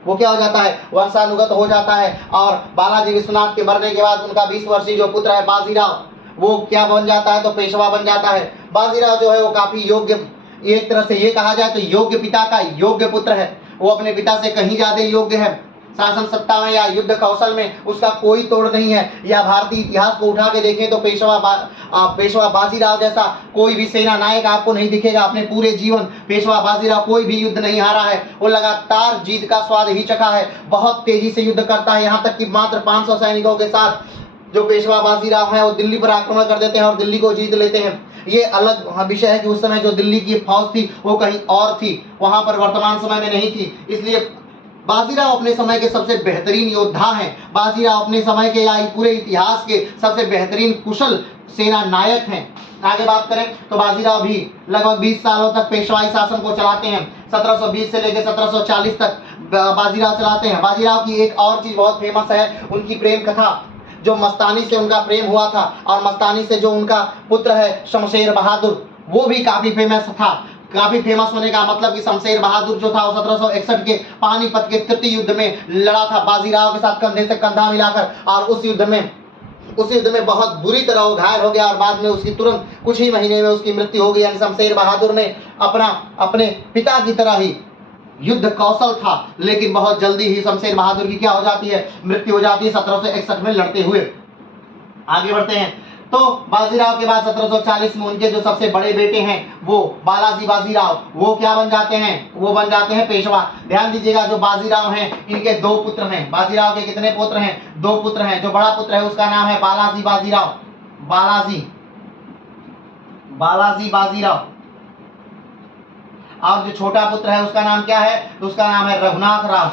वो क्या हो जाता है, वंशानुगत हो जाता है। और बालाजी विश्वनाथ के मरने के बाद उनका 20 वर्षीय जो पुत्र है बाजीराव, वो क्या बन जाता है, तो पेशवा बन जाता है। बाजीराव जो है वो काफी योग्य, एक तरह से ये कहा जाए तो योग्य पिता का योग्य पुत्र है। वो अपने पिता से कहीं ज्यादा योग्य है। शासन सत्ता में या युद्ध कौशल में उसका कोई तोड़ नहीं है। या भारतीय इतिहास को उठा के देखें तो पेशवा बाजीराव जैसा कोई भी सेना नायक आपको नहीं दिखेगा। अपने पूरे जीवन पेशवा बाजीराव कोई भी युद्ध नहीं हारा है। वो लगातार जीत का स्वाद ही चखा है, बहुत तेजी से युद्ध करता है। यहाँ तक कि मात्र 500 सैनिकों के साथ जो पेशवा बाजीराव है वो दिल्ली पर आक्रमण कर देते हैं और दिल्ली को जीत लेते हैं। ये अलग विषय है कि उस समय जो दिल्ली की फौज थी वो कहीं और थी, वहां पर वर्तमान समय में नहीं थी। इसलिए बाजीराव अपने समय के सबसे बेहतरीन योद्धा हैं। बाजीराव अपने समय के या पूरे इतिहास के सबसे बेहतरीन कुशल सेना नायक हैं। आगे बात करें तो बाजीराव भी लगभग 20 सालों तक पेशवाई शासन को चलाते हैं। 1720 से लेकर 1740 तक बाजीराव चलाते हैं। बाजीराव की एक और चीज बहुत फेमस है, उनकी प्रेम कथा। जो मस्तानी से उनका प्रेम हुआ था और मस्तानी से जो उनका पुत्र है शमशेर बहादुर, वो भी काफी फेमस था। काफी फेमस होने का मतलब कि शमशेर बहादुर जो था वो 1761 के पानीपत के तृतीय युद्ध में लड़ा था बाजीराव के साथ कंधे से कंधा मिलाकर, और उस युद्ध में बहुत बुरी तरह वो घायल हो गया और बाद में उसकी तुरंत कुछ ही महीने में उसकी मृत्यु हो गई। यानी शमशेर बहादुर ने अपने पिता की तरह ही युद्ध कौशल था, लेकिन बहुत जल्दी ही शमशेर बहादुर की क्या हो जाती है, मृत्यु हो जाती है 1761 में लड़ते हुए। आगे बढ़ते हैं तो बाजीराव के बाद 1740 में उनके जो सबसे बड़े बेटे हैं वो बालाजी बाजीराव, वो क्या बन जाते हैं, वो बन जाते हैं पेशवा। ध्यान दीजिएगा जो बाजीराव हैं इनके दो पुत्र हैं। बाजीराव के कितने पुत्र हैं, दो पुत्र हैं। जो बड़ा पुत्र है उसका नाम है बालाजी बाजीराव, बालाजी बाजीराव, और जो छोटा पुत्र है उसका नाम क्या है, तो उसका नाम है रघुनाथ राव।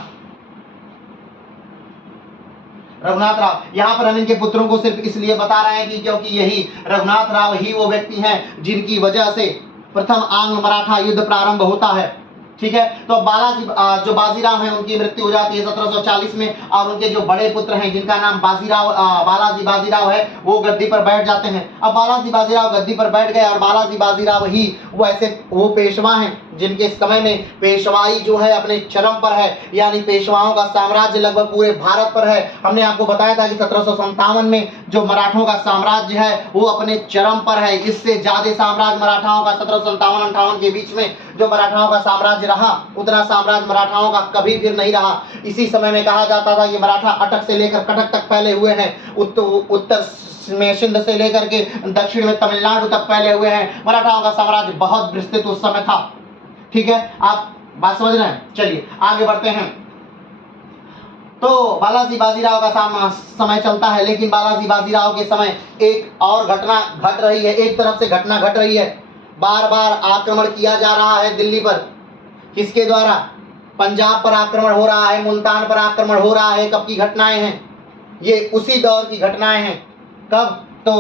यहाँ पर हम इनके पुत्रों को सिर्फ इसलिए बता रहे हैं कि क्योंकि यही रघुनाथ राव ही वो व्यक्ति हैं जिनकी वजह से प्रथम आंग्ल मराठा युद्ध प्रारंभ होता है। ठीक है, तो बालाजी जो बाजीराव हैं उनकी मृत्यु हो जाती है 1740 में, और उनके जो बड़े पुत्र हैं जिनका नाम बालाजी बाजीराव है वो गद्दी पर बैठ जाते हैं। अब बालाजी बाजीराव गद्दी पर बैठ गए और बालाजी बाजीराव ही वो पेशवा हैं जिनके समय में पेशवाई जो है अपने चरम पर है, यानी पेशवाओं का साम्राज्य लगभग पूरे भारत पर है। हमने आपको बताया था कि 1757 में जो मराठों का साम्राज्य है वो अपने चरम पर है। इससे ज्यादा साम्राज्य मराठाओं का 1757-58 के बीच में जो मराठाओं का साम्राज्य रहा, उतना साम्राज्य मराठाओं का कभी फिर नहीं रहा। इसी समय में कहा जाता था कि मराठा अटक से लेकर कटक तक फैले हुए हैं, उत्तर में सिंध से लेकर के दक्षिण में तमिलनाडु तक फैले हुए हैं। मराठाओं का साम्राज्य बहुत विस्तृत उस समय था। ठीक है, आप बात समझ रहे हैं। चलिए आगे बढ़ते हैं। तो बालाजी बाजीराव का समय चलता है, लेकिन बालाजी बाजीराव के समय एक और घटना घट रही है, एक तरफ से घटना घट रही है। बार बार आक्रमण किया जा रहा है दिल्ली पर। किसके द्वारा, पंजाब पर आक्रमण हो रहा है, मुल्तान पर आक्रमण हो रहा है। कब की घटनाएं हैं, ये उसी दौर की घटनाएं हैं। कब, तो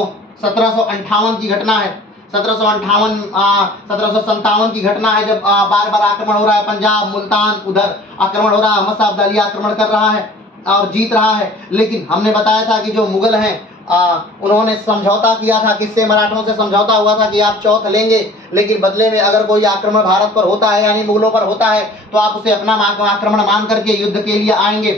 1758 की घटना है। 1757 की घटना है जब बार बार आक्रमण हो रहा है। पंजाब, मुल्तान, उधर आक्रमण हो रहा है। अहमद शाह अब्दाली आक्रमण कर रहा है और जीत रहा है। लेकिन हमने बताया था कि जो मुगल हैं उन्होंने समझौता किया था। किससे, मराठों से समझौता हुआ था कि आप चौथ लेंगे, लेकिन बदले में अगर कोई आक्रमण भारत पर होता है यानी मुगलों पर होता है तो आप उसे अपना आक्रमण मान करके युद्ध के लिए आएंगे।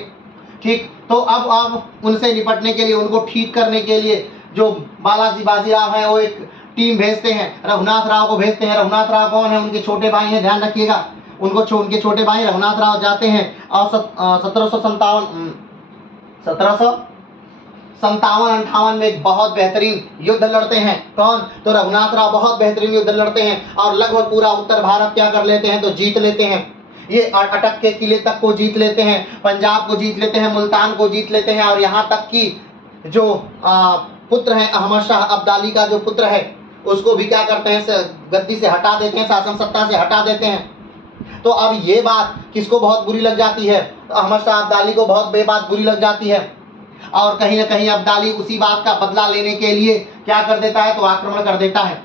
ठीक, तो अब उनसे निपटने के लिए, उनको ठीक करने के लिए जो बालाजी बाजीराव है वो एक टीम भेजते हैं, रघुनाथ राव को भेजते हैं। रघुनाथ राव कौन है, उनके छोटे भाई हैं, ध्यान रखिएगा। उनके छोटे भाई रघुनाथ राव जाते हैं और 1757-58 में एक बहुत बेहतरीन युद्ध लड़ते हैं। कौन, तो रघुनाथ राव बहुत बेहतरीन युद्ध लड़ते हैं और लगभग पूरा उत्तर भारत क्या कर लेते हैं, तो जीत लेते हैं। ये अटक के किले तक को जीत लेते हैं, पंजाब को जीत लेते हैं, मुल्तान को जीत लेते हैं, और यहाँ तक कि जो पुत्र है अहमद शाह अब्दाली का जो पुत्र है उसको भी क्या करते हैं, गद्दी से हटा देते हैं, शासन सत्ता से हटा देते हैं। तो अब ये बात किसको बहुत बुरी लग जाती है, तो अहमद शाह अब्दाली को बहुत बेबात बुरी लग जाती है, और कहीं ना कहीं अब्दाली उसी बात का बदला लेने के लिए क्या कर देता है, तो आक्रमण कर देता है।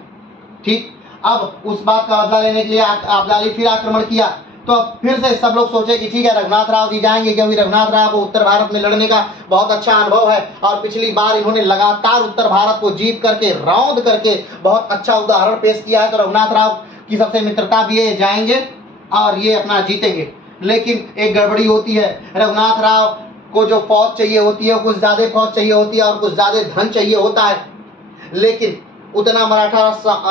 ठीक, अब उस बात का बदला लेने के लिए अब्दाली फिर आक्रमण किया। तो फिर से सब लोग सोचे कि ठीक है रघुनाथ राव जी जाएंगे, क्योंकि रघुनाथ राव को उत्तर भारत में लड़ने का बहुत अच्छा अनुभव है और पिछली बार इन्होंने लगातार उत्तर भारत को जीत करके, रौंद करके बहुत अच्छा उदाहरण पेश किया है। तो रघुनाथ राव की सबसे मित्रता भी है, जाएंगे और ये अपना जीतेंगे। लेकिन एक गड़बड़ी होती है, रघुनाथ राव को जो फौज चाहिए होती है कुछ ज्यादा फौज चाहिए होती है और कुछ ज्यादा धन चाहिए होता है, लेकिन उतना मराठा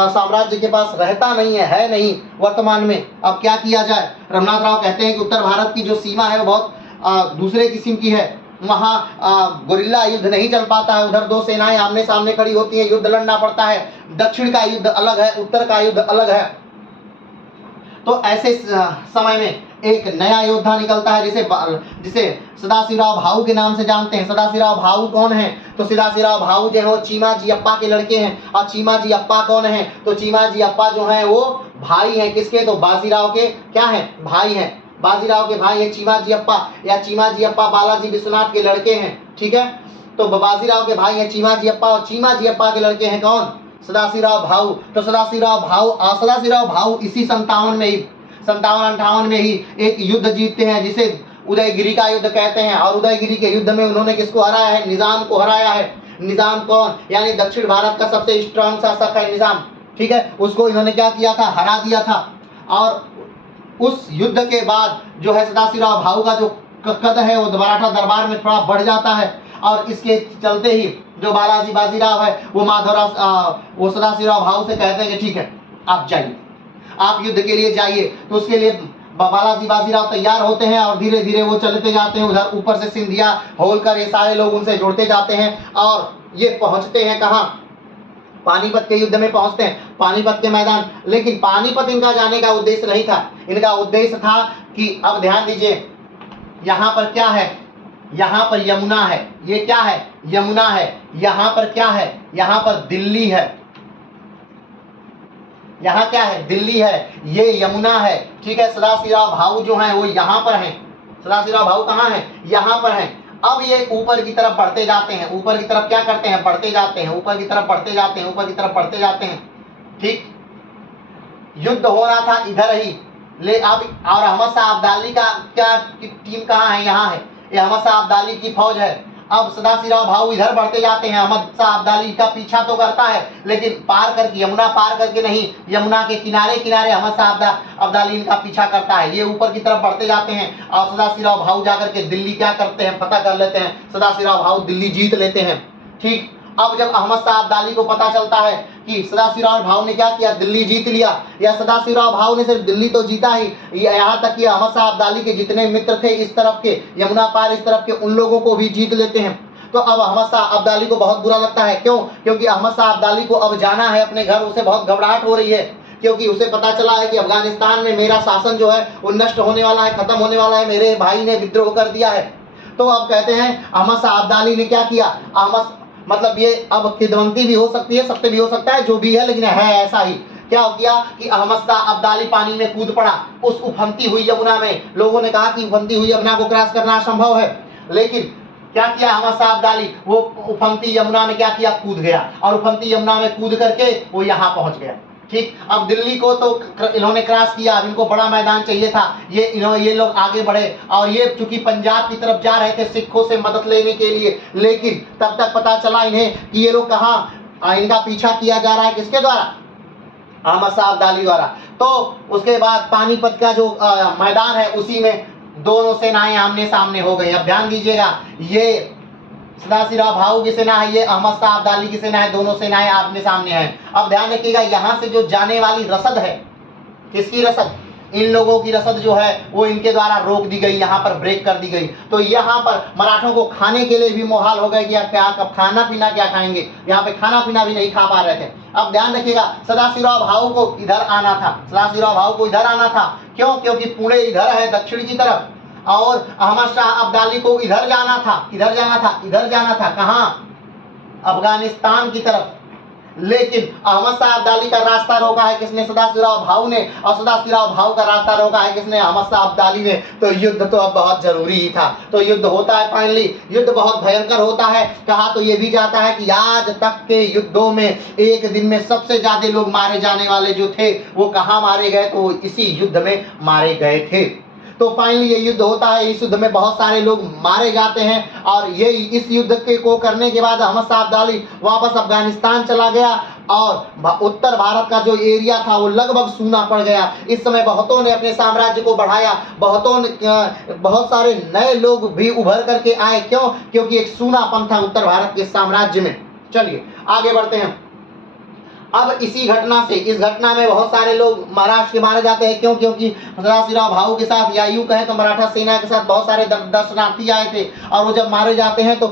साम्राज्य के पास रहता नहीं है नहीं वर्तमान में। अब क्या किया जाए, रघुनाथ राव कहते हैं कि उत्तर भारत की जो सीमा है वो बहुत दूसरे किस्म की है, वहाँ गुरिल्ला युद्ध नहीं चल पाता है, उधर दो सेनाएं आमने सामने खड़ी होती हैं, युद्ध लड़ना पड़ता है। दक्षिण का युद्ध अलग है, उत्तर का युद्ध अलग है। तो ऐसे समय में एक नया योद्धा निकलता है जिसे सदाशिवराव भाऊ के नाम से जानते हैं। सदाशिवराव भाऊ कौन है? तो सदाशिवराव भाऊ जो है वो चीमाजी अप्पा के लड़के हैं। और चीमाजी अप्पा कौन है? तो चीमाजी अप्पा जो है वो भाई हैं किसके? तो बाजीराव के क्या है? भाई हैं। बाजीराव के भाई है चीमाजी अप्पा, या चीमाजी अप्पा बालाजी विश्वनाथ के लड़के हैं। ठीक है, तो बाजीराव के भाई है चीमाजी अप्पा, और चीमाजी अप्पा के लड़के हैं कौन? सदाशिवराव भाऊ। तो सदाशिवराव भाऊ इसी 57-58 में ही एक युद्ध जीतते हैं जिसे उदयगिरी का युद्ध कहते हैं। और उदयगिरी के युद्ध में उन्होंने किसको हराया है? निजाम को हराया है। निजाम कौन? यानी दक्षिण भारत का सबसे स्ट्रांग शासक है निजाम। ठीक है, उसको इन्होंने क्या किया था? हरा दिया था। और उस युद्ध के बाद जो है सदाशिवराव भाऊ का जो कद है वो मराठा दरबार में थोड़ा बढ़ जाता है। और इसके चलते ही जो बालाजी बाजीराव है वो सदाशिवराव भाऊ से कहते हैं कि ठीक है आप जाइए, आप युद्ध के लिए जाइए। तो उसके लिए बालाजी बाजीराव तैयार होते हैं और धीरे धीरे वो चलते जाते हैं। उधर ऊपर से सिंधिया, होलकर, ये सारे लोग उनसे जुड़ते जाते हैं और ये पहुंचते हैं कहाँ? पानीपत के युद्ध में पहुंचते हैं, पानीपत के मैदान। लेकिन पानीपत इनका जाने का उद्देश्य नहीं था। इनका उद्देश्य था कि अब ध्यान दीजिए, यहाँ पर क्या है? यहाँ पर यमुना है। ये क्या है? यमुना है। यहाँ पर क्या है? यहाँ पर दिल्ली है। यहाँ क्या है? दिल्ली है। ये यमुना है। ठीक है, सदाशिवराव भाऊ जो हैं वो यहाँ पर हैं। सदाशिवराव भाऊ कहाँ हैं? यहाँ पर हैं। अब ये ऊपर की तरफ बढ़ते जाते हैं। ऊपर की तरफ क्या करते हैं? बढ़ते जाते हैं। ऊपर की तरफ बढ़ते जाते हैं। ऊपर की तरफ बढ़ते जाते हैं। ठीक, युद्ध हो रहा था इधर ही। अब और अहमद शाह अब्दाली का क्या टीम कहाँ है? यहाँ है। ये अहमद शाह अब्दाली की फौज है। अब सदाशिवराव भाऊ इधर बढ़ते जाते हैं। अहमद शाह अब्दाली का पीछा तो करता है लेकिन पार करके, यमुना पार करके नहीं, यमुना के किनारे किनारे अहमद शाह अब्दाली इनका पीछा करता है। ये ऊपर की तरफ बढ़ते जाते हैं और सदाशिवराव भाऊ जाकर के दिल्ली क्या करते हैं? फतह कर लेते हैं। सदाशिवराव भाऊ दिल्ली जीत लेते हैं। ठीक, अब जब अहमद शाह अब्दाली को पता चलता है कि सदाशिवराव भाऊ ने क्या किया? दिल्ली जीत लिया। या सदाशिवराव भाऊ ने सिर्फ दिल्ली तो जीता ही, यहाँ तक कि अहमद शाह अब्दाली के जितने मित्र थे इस तरफ के, यमुना पार इस तरफ के, उन लोगों को भी जीत लेते हैं। तो अब अहमद शाह अब्दाली को बहुत बुरा लगता है। क्यों? क्योंकि अहमद शाह अब्दाली को अब जाना है अपने घर। उसे बहुत घबराहट हो रही है क्योंकि उसे पता चला है कि अफगानिस्तान में मेरा शासन जो है वो नष्ट होने वाला है, खत्म होने वाला है, मेरे भाई ने विद्रोह कर दिया है। तो अब कहते हैं अहमद शाह अब्दाली ने क्या किया? मतलब ये अब किदवंती भी हो सकती है, सत्य भी हो सकता है, जो भी है, लेकिन है ऐसा ही। क्या हो गया कि अहमद शाह अब्दाली पानी में कूद पड़ा उस उफनती हुई यमुना में। लोगों ने कहा कि उफनती हुई यमुना को क्रॉस करना असंभव है, लेकिन क्या किया अहमद शाह अब्दाली? वो उफनती यमुना में क्या किया? कूद गया। और उफनती यमुना में कूद करके वो यहाँ पहुंच गया। ठीक, अब दिल्ली को तो इन्होंने क्रॉस किया। इनको बड़ा मैदान चाहिए था। ये लोग आगे बढ़े और ये चूंकि पंजाब की तरफ जा रहे थे सिखों से मदद लेने के लिए, लेकिन तब तक पता चला इन्हें कि ये लोग कहाँ, इनका पीछा किया जा रहा है। किसके द्वारा? अहमद शाह अब्दाली द्वारा। तो उसके बाद पानीपत का जो मैदान है उसी में दोनों सेनाएं आमने सामने हो गई। अब ध्यान दीजिएगा, ये सदाशिवराव भाऊ की सेना है, ये अहमद शाह अब्दाली की सेना है, दोनों सेनाएं आमने सामने हैं। अब ध्यान रखिएगा, यहाँ से जो जाने वाली रसद है, किसकी रसद? इन लोगों की रसद जो है वो इनके द्वारा रोक दी गई, यहाँ पर ब्रेक कर दी गई। तो यहाँ पर मराठों को खाने के लिए भी मोहाल हो गए कि क्या अब खाना पीना क्या खाएंगे। यहाँ पे खाना पीना भी नहीं खा पा रहे थे। अब ध्यान रखिएगा, सदाशिवराव भाऊ को इधर आना था। सदाशिवराव भाऊ को इधर आना था। क्यों? क्योंकि पुणे इधर है दक्षिण की तरफ, और अहमद शाह अब्दाली को इधर जाना था। इधर जाना था कहाँ? अफगानिस्तान की तरफ। लेकिन अहमद शाह अब्दाली का रास्ता रोका है किसने? सदाशिवराव भाऊ ने। और सदाशिवराव भाऊ का रास्ता रोका है किसने? अहमद शाह अब्दाली ने। तो युद्ध तो अब बहुत जरूरी ही था। तो युद्ध होता है, फाइनली युद्ध बहुत भयंकर होता है। कहा तो ये भी जाता है कि आज तक के युद्धों में एक दिन में सबसे ज्यादा लोग मारे जाने वाले जो थे वो कहाँ मारे गए? तो इसी युद्ध में मारे गए थे। तो फाइनली ये युद्ध होता है। इस युद्ध में बहुत सारे लोग मारे जाते हैं और ये इस युद्ध को करने के बाद अहमद शाह अब्दाली वापस अफगानिस्तान चला गया और उत्तर भारत का जो एरिया था वो लगभग सूना पड़ गया। इस समय बहुतों ने अपने साम्राज्य को बढ़ाया, बहुत सारे नए लोग भी उभर करके आए। क्यों? क्योंकि एक सूनापन था उत्तर भारत के साम्राज्य में। चलिए आगे बढ़ते हैं। अब इसी घटना से, इस घटना में बहुत सारे लोग महाराष्ट्र के मारे जाते हैं। क्यों? क्योंकि सदाशिवराव भाऊ के साथ, या यूं कहें तो मराठा सेना के साथ बहुत सारे दर्शनार्थी आए थे और वो जब मारे जाते हैं तो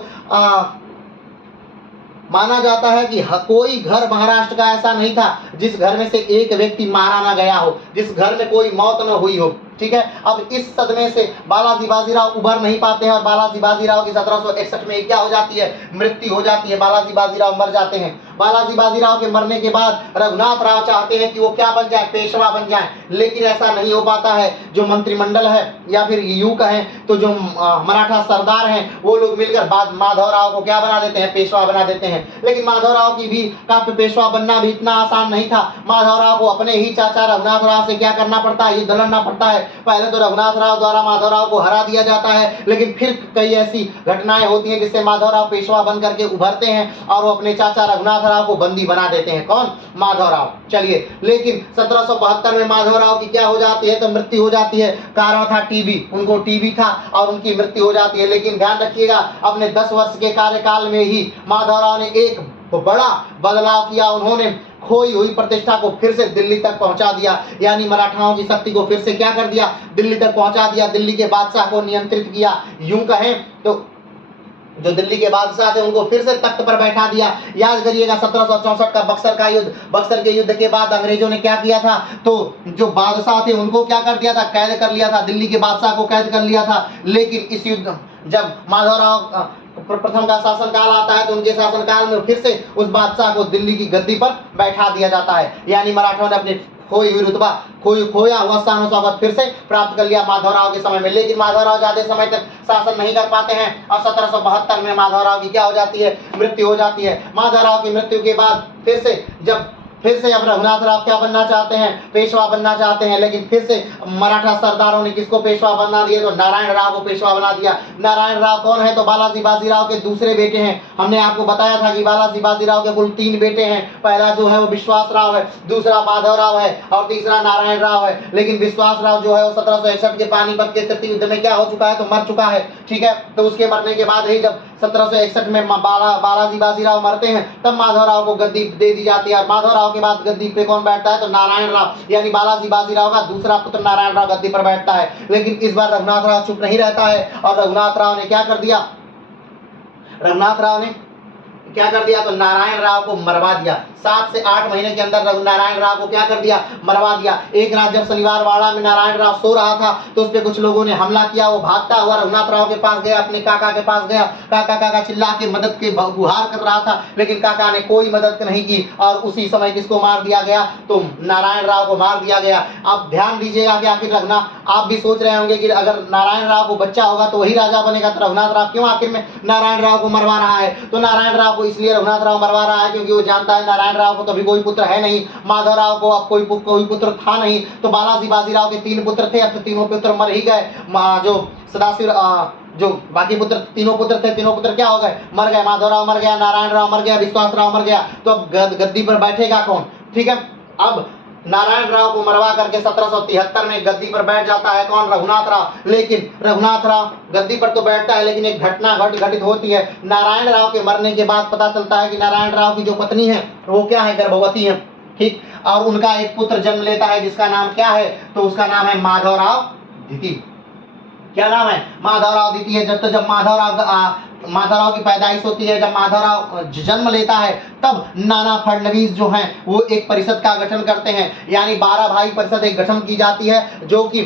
माना जाता है कि कोई घर महाराष्ट्र का ऐसा नहीं था जिस घर में से एक व्यक्ति मारा ना गया हो, जिस घर में कोई मौत न हुई हो। ठीक है, अब इस सदमे से बालाजी बाजीराव उभर नहीं पाते हैं और बालाजी बाजीराव की 1761 में क्या हो जाती है, मृत्यु हो जाती है। बालाजी बाजीराव मर जाते हैं। बालाजी बाजीराव के मरने के बाद रघुनाथ राव चाहते हैं कि वो क्या बन जाए, पेशवा बन जाए, लेकिन ऐसा नहीं हो पाता है। जो मंत्रिमंडल है या फिर यूं कहें तो जो मराठा सरदार हैं वो लोग मिलकर बाद माधवराव को क्या बना देते हैं, पेशवा बना देते हैं। लेकिन माधवराव की भी का पेशवा बनना भी इतना आसान नहीं था। माधवराव को अपने ही चाचा रघुनाथ राव से क्या करना पड़ता है, युद्ध लड़ना पड़ता है। पहले तो रघुनाथ राव द्वारा माधवराव को हरा दिया जाता है, लेकिन फिर कई ऐसी घटनाएं होती हैं जिससे माधवराव पेशवा बन करके उभरते हैं और वो अपने चाचा रघुनाथ राव को बंदी बना देते हैं। कौन, माधवराव। चलिए, लेकिन 1772 में माधवराव की क्या हो जाती है, तो मृत्यु हो जाती है। कारण था टीबी, उनको टीबी था और उनकी मृत्यु हो जाती है। लेकिन ध्यान रखिएगा, अपने 10 वर्ष के कार्यकाल में ही माधवराव ने एक बड़ा बदलाव किया। उन्होंने खोई हुई प्रतिष्ठा को फिर से दिल्ली तक पहुंचा दिया, यानी मराठाओं की शक्ति को फिर से क्या कर दिया, दिल्ली तक पहुंचा दिया। दिल्ली के बादशाह को नियंत्रित किया। यूं कहें तो जो दिल्ली के बादशाह थे उनको फिर से तख्त पर बैठा दिया। याद करिएगा 1764 का बक्सर का युद्ध, बक्सर के युद्ध के बाद अंग्रेजों ने क्या किया था, तो जो बादशाह थे उनको क्या कर दिया था, कैद कर लिया था। दिल्ली के बादशाह को कैद कर लिया था। लेकिन इस युद्ध जब माधवराव प्रथम का शासनकाल आता है तो उनके शासनकाल में फिर से उस बादशाह को दिल्ली की गद्दी पर बैठा दिया जाता है। यानी मराठों ने अपनी खोई हुई रुतबा, खोया हुआ शान शौकत फिर से प्राप्त कर लिया माधवराव के समय में। लेकिन माधवराव ज्यादा समय तक शासन नहीं कर पाते हैं और 1772 में माधवराव की क्या हो जाती है, मृत्यु हो जाती है। माधवराव की मृत्यु के बाद फिर से अब रघुनाथ राव क्या बनना चाहते हैं, पेशवा बनना चाहते हैं। लेकिन फिर से मराठा सरदारों ने किसको पेशवा बना दिया, तो नारायण राव को पेशवा बना दिया। नारायण राव कौन है, तो बालाजी बाजीराव के दूसरे बेटे हैं। हमने आपको बताया था कि बालाजी बाजीराव के कुल 3 बेटे हैं। पहला जो है वो विश्वास राव है, दूसरा माधवराव है और तीसरा नारायण राव है। लेकिन विश्वास राव जो है वो 1761 के पानीपत के तृतीय युद्ध में क्या हो चुका है, तो मर चुका है। ठीक है, तो उसके मरने के बाद ही जब 1761 में बालाजी बाजीराव मरते हैं तब माधवराव को गद्दी दे दी जाती है। और माधवराव के बाद गद्दी पे कौन बैठता है, तो नारायण राव, यानी बालाजी बाजीराव का दूसरा पुत्र नारायण राव गद्दी पर बैठता है। लेकिन इस बार रघुनाथ राव चुप नहीं रहता है और रघुनाथ राव ने क्या कर दिया, रघुनाथ राव ने क्या कर दिया, तो नारायण राव को मरवा दिया। 7 से 8 महीने के अंदर नारायण राव को क्या कर दिया, मरवा दिया। एक रात जब शनिवार वाड़ा में नारायण राव सो रहा था तो उस पर कुछ लोगों ने हमला किया। वो भागता हुआ रघुनाथ राव के पास गया, अपने काका के पास गया। काका चिल्ला के मदद के गुहार कर रहा था, लेकिन काका ने कोई मदद नहीं की और उसी समय किसको मार दिया गया, तो नारायण राव को मार दिया गया। अब ध्यान दीजिएगा कि आखिर आप भी सोच रहे होंगे कि अगर नारायण राव को बच्चा होगा तो वही राजा बनेगा, तो रघुनाथ राव क्यों आखिर में नारायण राव को मरवा रहा है। तो नारायण राव को इसलिए रघुनाथ राव मरवा रहा है क्योंकि वो जानता है नारायण राव को तो अभी कोई पुत्र है नहीं, माधवराव को अब कोई पुत्र था नहीं। तो बालाजी बाजीराव के 3 पुत्र थे, अब तो तीनों पुत्र मर ही गए। जो सदाशिव जो बाकी पुत्र तीनों पुत्र थे, तीनों पुत्र क्या हो गए, मर गए। माधवराव मर गया, नारायण राव मर गया, विश्वास राव मर गया। तो अब गद्दी पर बैठेगा कौन। ठीक है, अब नारायण राव को मरवा करके 1773 में गद्दी पर बैठ जाता है कौन, रघुनाथ राव। लेकिन रघुनाथ राव गद्दी पर तो बैठता है, लेकिन एक घटना घटित होती है। नारायण राव के मरने के बाद पता चलता है कि नारायण राव की जो पत्नी है वो क्या है, गर्भवती है। ठीक, और उनका एक पुत्र जन्म लेता है जिसका नाम क्या है, तो उसका नाम है माधवराव द्वितीय। क्या नाम है, माधवराव द्वितीय। जब माधवराव की पैदाइश होती है, जब माधवराव जन्म लेता है तब नाना फडणवीस जो हैं वो एक परिषद का गठन करते हैं, यानी 12 भाई परिषद एक गठन की जाती है जो कि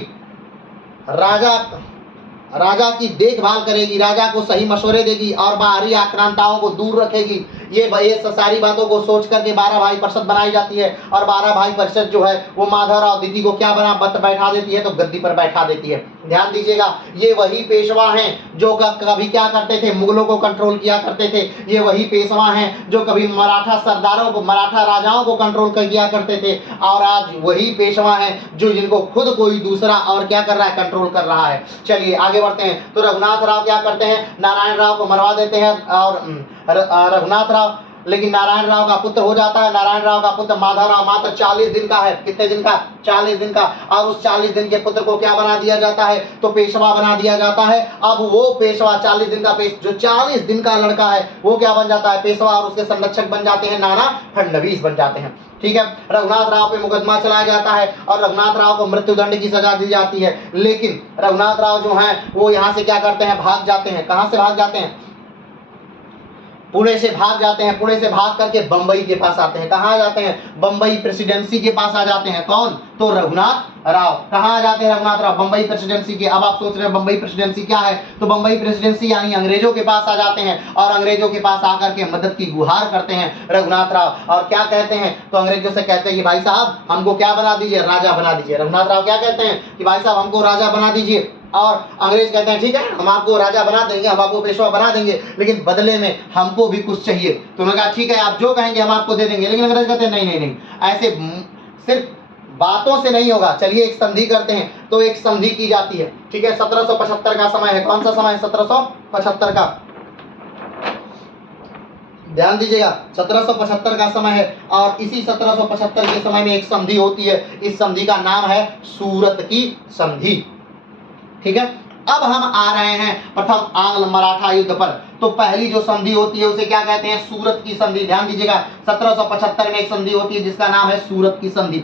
राजा की देखभाल करेगी, राजा को सही मशवरे देगी और बाहरी आक्रांताओं को दूर रखेगी। ये सारी बातों को सोच करके 12 भाई परिषद बनाई जाती है और 12 भाई परिषद जो है वो माधवराव द्वितीय को क्या बैठा देती है, तो गद्दी पर बैठा देती है। ध्यान दीजिएगा, ये वही पेशवा हैं जो कभी क्या करते थे, मुगलों को कंट्रोल किया करते थे। ये वही पेशवा हैं जो कभी मराठा सरदारों को, मराठा राजाओं को कंट्रोल किया करते थे। और आज वही पेशवा हैं जो जिनको खुद कोई दूसरा और क्या कर रहा है, कंट्रोल कर रहा है। चलिए आगे बढ़ते हैं। तो रघुनाथ राव क्या करते हैं, नारायण राव को मरवा देते हैं और रघुनाथ राव, लेकिन नारायण राव का पुत्र हो जाता है। नारायण राव का पुत्र माधवराव मात्र 40 दिन का है। कितने दिन का, 40 दिन का। और उस 40 दिन के पुत्र को क्या बना दिया जाता है, तो पेशवा बना दिया जाता है। अब वो पेशवा 40 दिन का जो 40 दिन का लड़का है वो क्या बन जाता है, पेशवा, और उसके संरक्षक बन जाते हैं नाना फडणवीस बन जाते हैं। ठीक है, रघुनाथ राव पे मुकदमा चलाया जाता है और रघुनाथ राव को मृत्युदंड की सजा दी जाती है। लेकिन रघुनाथ राव जो है वो यहाँ से क्या करते हैं, भाग जाते हैं। कहाँ से भाग जाते हैं, पुणे से भाग जाते हैं, पुणे से भाग करके बंबई के पास आते हैं। कहाँ जाते हैं? बंबई प्रेसिडेंसी के पास आ जाते हैं। कौन? तो रघुनाथ राव। कहाँ आ जाते हैं रघुनाथ राव? बंबई प्रेसिडेंसी के। अब आप सोच रहे हैं बंबई प्रेसिडेंसी क्या है? तो बंबई प्रेसिडेंसी यानी अंग्रेजों के पास आ जाते हैं और अंग्रेजों के पास आकर के मदद की गुहार करते हैं रघुनाथ राव। और क्या कहते हैं? तो अंग्रेजों से कहते हैं कि भाई साहब हमको क्या बना दीजिए? राजा बना दीजिए। रघुनाथ राव क्या कहते हैं कि भाई साहब हमको राजा बना दीजिए। और अंग्रेज कहते हैं ठीक है हम आपको राजा बना देंगे, हम आपको पेशवा बना देंगे, लेकिन बदले में हमको भी कुछ चाहिए। तो उन्होंने कहा ठीक है आप जो कहेंगे हम आपको दे देंगे। लेकिन अंग्रेज कहते हैं नहीं नहीं नहीं, ऐसे सिर्फ बातों से नहीं होगा, चलिए एक संधि करते हैं। तो एक संधि की जाती है। ठीक है, 1775 का समय है। कौन सा समय है? 1775 का, ध्यान दीजिएगा 1775 का समय है। और इसी 1775 के समय में एक संधि होती है। इस संधि का नाम है सूरत की संधि। ठीक है, अब हम आ रहे हैं प्रथम आंग्ल मराठा युद्ध पर। तो पहली जो संधि होती है उसे क्या कहते हैं? सूरत की संधि। ध्यान दीजिएगा 1775 में एक संधि होती है जिसका नाम है सूरत की संधि।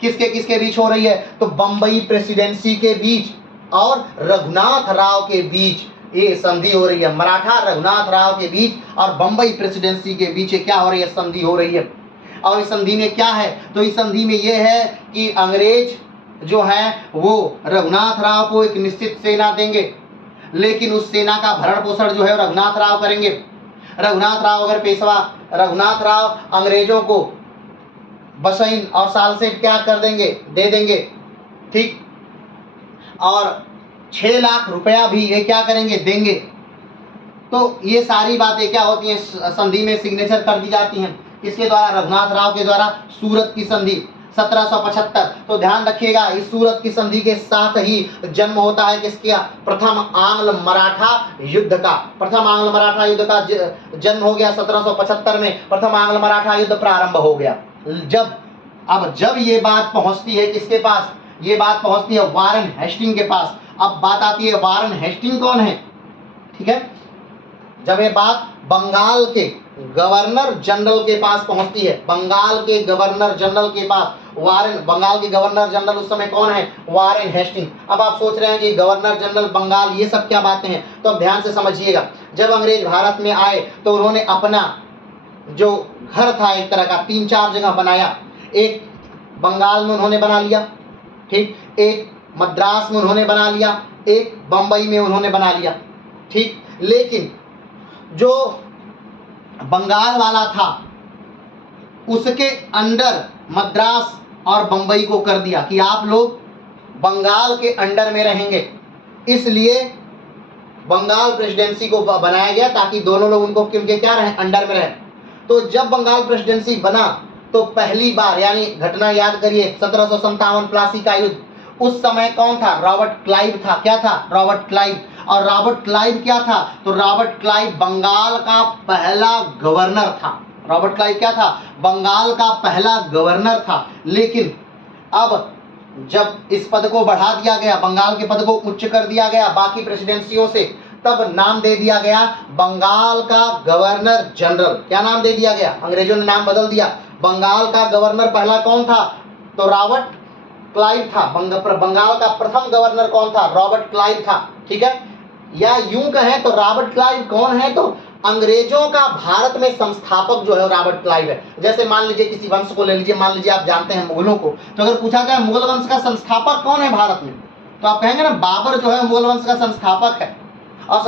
किसके किसके बीच हो रही है? तो बंबई प्रेसिडेंसी के बीच और रघुनाथ राव के बीच ये संधि हो रही है। मराठा रघुनाथ राव के बीच और बंबई प्रेसिडेंसी के बीच क्या हो रही है? संधि हो रही है। और इस संधि में क्या है? तो इस संधि में यह है कि अंग्रेज जो है वो रघुनाथ राव को एक निश्चित सेना देंगे, लेकिन उस सेना का भरण पोषण जो है रघुनाथ राव करेंगे। रघुनाथ राव अगर पेशवा, रघुनाथ राव अंग्रेजों को बसैन और सालसेट क्या कर देंगे? दे देंगे। ठीक, और 6 लाख रुपया भी ये क्या करेंगे? देंगे। तो ये सारी बातें क्या होती हैं? संधि में सिग्नेचर कर दी जाती हैं। किसके द्वारा? रघुनाथ राव के द्वारा। सूरत की संधि 1775। तो ध्यान रखिएगा इस सूरत की संधि के साथ ही जन्म होता है किसका? प्रथम आंग्ल मराठा युद्ध का। प्रथम आंग्ल मराठा युद्ध का जन्म हो गया 1775 में। प्रथम आंग्ल मराठा युद्ध प्रारंभ हो गया। जब ये बात पहुंचती है किसके पास? ये बात पहुंचती है वारेन हेस्टिंग के पास। अब बात आती है वारेन हेस्टिंग कौन है? ठीक है, जब ये बात बंगाल के गवर्नर जनरल के पास पहुंचती है, बंगाल के गवर्नर जनरल के पास, वारेन, बंगाल के गवर्नर जनरल उस समय कौन है? Warren Hastings. अब आप सोच रहे हैं कि गवर्नर जनरल बंगाल, ये सब क्या बातें हैं? तो अब ध्यान से समझिएगा। जब अंग्रेज भारत में आए तो उन्होंने अपना जो घर था एक तरह का 3-4 जगह बनाया। एक बंगाल में उन्होंने बना लिया, ठीक, एक मद्रास में उन्होंने बना लिया, एक बंबई में उन्होंने बना लिया। ठीक, लेकिन जो बंगाल वाला था उसके अंडर मद्रास और बंबई को कर दिया कि आप लोग बंगाल के अंडर में रहेंगे। इसलिए बंगाल प्रेसिडेंसी को बनाया गया ताकि दोनों लोग उनको उनके क्या रहे? अंडर में रहे। तो जब बंगाल प्रेसिडेंसी बना तो पहली बार, यानी घटना याद करिए 1757 प्लासी का युद्ध। उस समय कौन था? रॉबर्ट क्लाइव था। क्या था? Robert Clive. और रॉबर्ट क्लाइव क्या था? तो रॉबर्ट क्लाइव बंगाल का पहला गवर्नर था। रॉबर्ट क्लाइव क्या था? बंगाल का पहला गवर्नर था। लेकिन अब जब इस पद को बढ़ा दिया गया, बंगाल के पद को उच्च कर दिया गया बाकी प्रेसिडेंसियों से, तब नाम दे दिया गया बंगाल का गवर्नर जनरल। क्या नाम दे दिया गया? अंग्रेजों ने नाम बदल दिया। बंगाल का गवर्नर पहला कौन था? तो रॉबर्ट क्लाइव था। बंगाल का प्रथम गवर्नर कौन था? रॉबर्ट क्लाइव था। ठीक है, या यूं कहें तो रॉबर्ट क्लाइव कौन है? तो अंग्रेजों का भारत में संस्थापक जो है रॉबर्ट क्लाइव है। जैसे मान लीजिए किसी वंश को ले लीजिए, मान लीजिए आप जानते हैं मुगलों को, तो अगर पूछा जाए मुगल वंश का संस्थापक कौन है भारत में, तो आप कहेंगे ना बाबर जो है मुगल वंश का संस्थापक है। और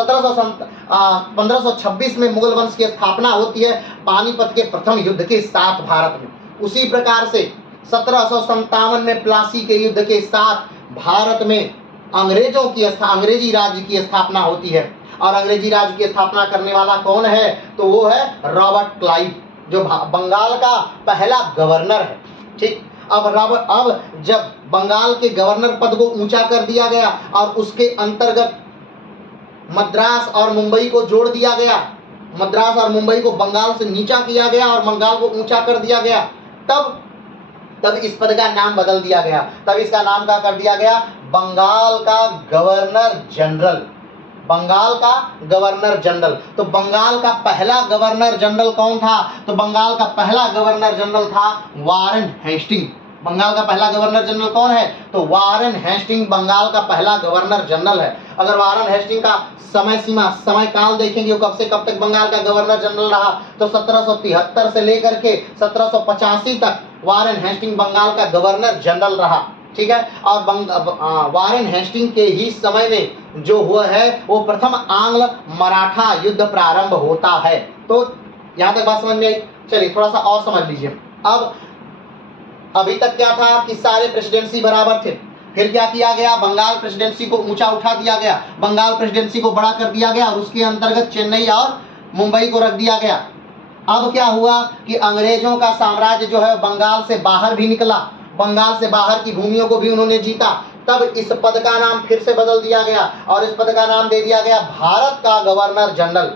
1526 में मुगल वंश की स्थापना होती है पानीपत के प्रथम युद्ध के साथ भारत में। उसी प्रकार से 1757 में प्लासी के युद्ध के साथ भारत में अंग्रेजी राज्य की स्थापना होती है। और अंग्रेजी राज्य की स्थापना करने वाला कौन है? तो वो है रॉबर्ट क्लाइव, जो बंगाल का पहला गवर्नर है। ठीक, अब जब बंगाल के गवर्नर पद को ऊंचा कर दिया गया और उसके अंतर्गत मद्रास और मुंबई को जोड़ दिया गया, मद्रास और मुंबई को बंगाल से नीचा किया गया और बंगाल को ऊंचा कर दिया गया, तब इस पद का नाम बदल दिया गया। तब इसका नाम क्या कर दिया गया? बंगाल का गवर्नर जनरल। बंगाल का गवर्नर जनरल। तो बंगाल का पहला गवर्नर जनरल कौन था? तो बंगाल का पहला गवर्नर जनरल था वारेन हेस्टिंग। बंगाल का पहला गवर्नर जनरल कौन है? तो वारेन हेस्टिंग बंगाल का पहला गवर्नर जनरल है। अगर वारेन हेस्टिंग का समय सीमा, समय काल देखेंगे, वो कब से कब तक बंगाल का गवर्नर जनरल रहा, तो 1773 से लेकर के 1785 तक वारेन हेस्टिंग बंगाल का गवर्नर जनरल रहा। ठीक है। और वारेन हेस्टिंग के ही समय में जो हुआ है वो प्रथम आंग्ल मराठा युद्ध प्रारंभ होता है। तो यहां तक बात समझ में आई। चलिए थोड़ा सा और समझ लीजिए। अब अभी तक क्या था कि सारे प्रेसिडेंसी बराबर थे, फिर क्या किया गया, बंगाल प्रेसिडेंसी को ऊंचा उठा दिया गया, बंगाल प्रेसिडेंसी को बड़ा कर दिया गया और उसके अंतर्गत चेन्नई और मुंबई को रख दिया गया। अब क्या हुआ कि अंग्रेजों का साम्राज्य जो है बंगाल से बाहर भी निकला, बंगाल से बाहर की भूमियों को भी उन्होंने जीता। तब इस पद का नाम फिर से बदल दिया गया और इस पद का नाम दे दिया गया भारत का गवर्नर जनरल।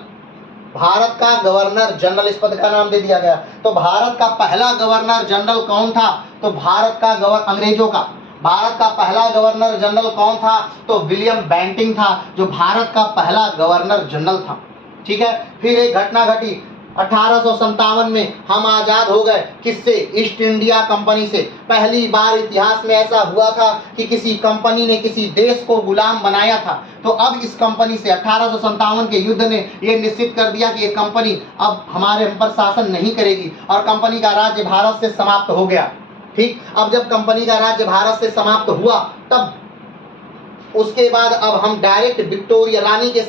भारत का गवर्नर जनरल इस पद का नाम दे दिया गया। तो भारत का पहला गवर्नर जनरल कौन था? तो भारत का अंग्रेजों का भारत का पहला गवर्नर जनरल कौन था? तो विलियम बेंटिंग था, जो भारत का पहला गवर्नर जनरल था। ठीक है। फिर एक घटना घटी 1857 में, हम आजाद हो गए। किससे? ईस्ट इंडिया कंपनी से। पहली बार इतिहास में ऐसा हुआ था कि किसी कंपनी ने किसी देश को गुलाम बनाया था। तो अब इस कंपनी से 1857 के युद्ध ने यह निश्चित कर दिया कि ये कंपनी अब हमारे हम पर शासन नहीं करेगी और कंपनी का राज्य भारत से समाप्त हो गया। ठीक। अब जब कंपनी का राज्य भारत से समाप्त हुआ, तब उसके बाद अब हम डायरेक्ट विक्टोरिया रानी के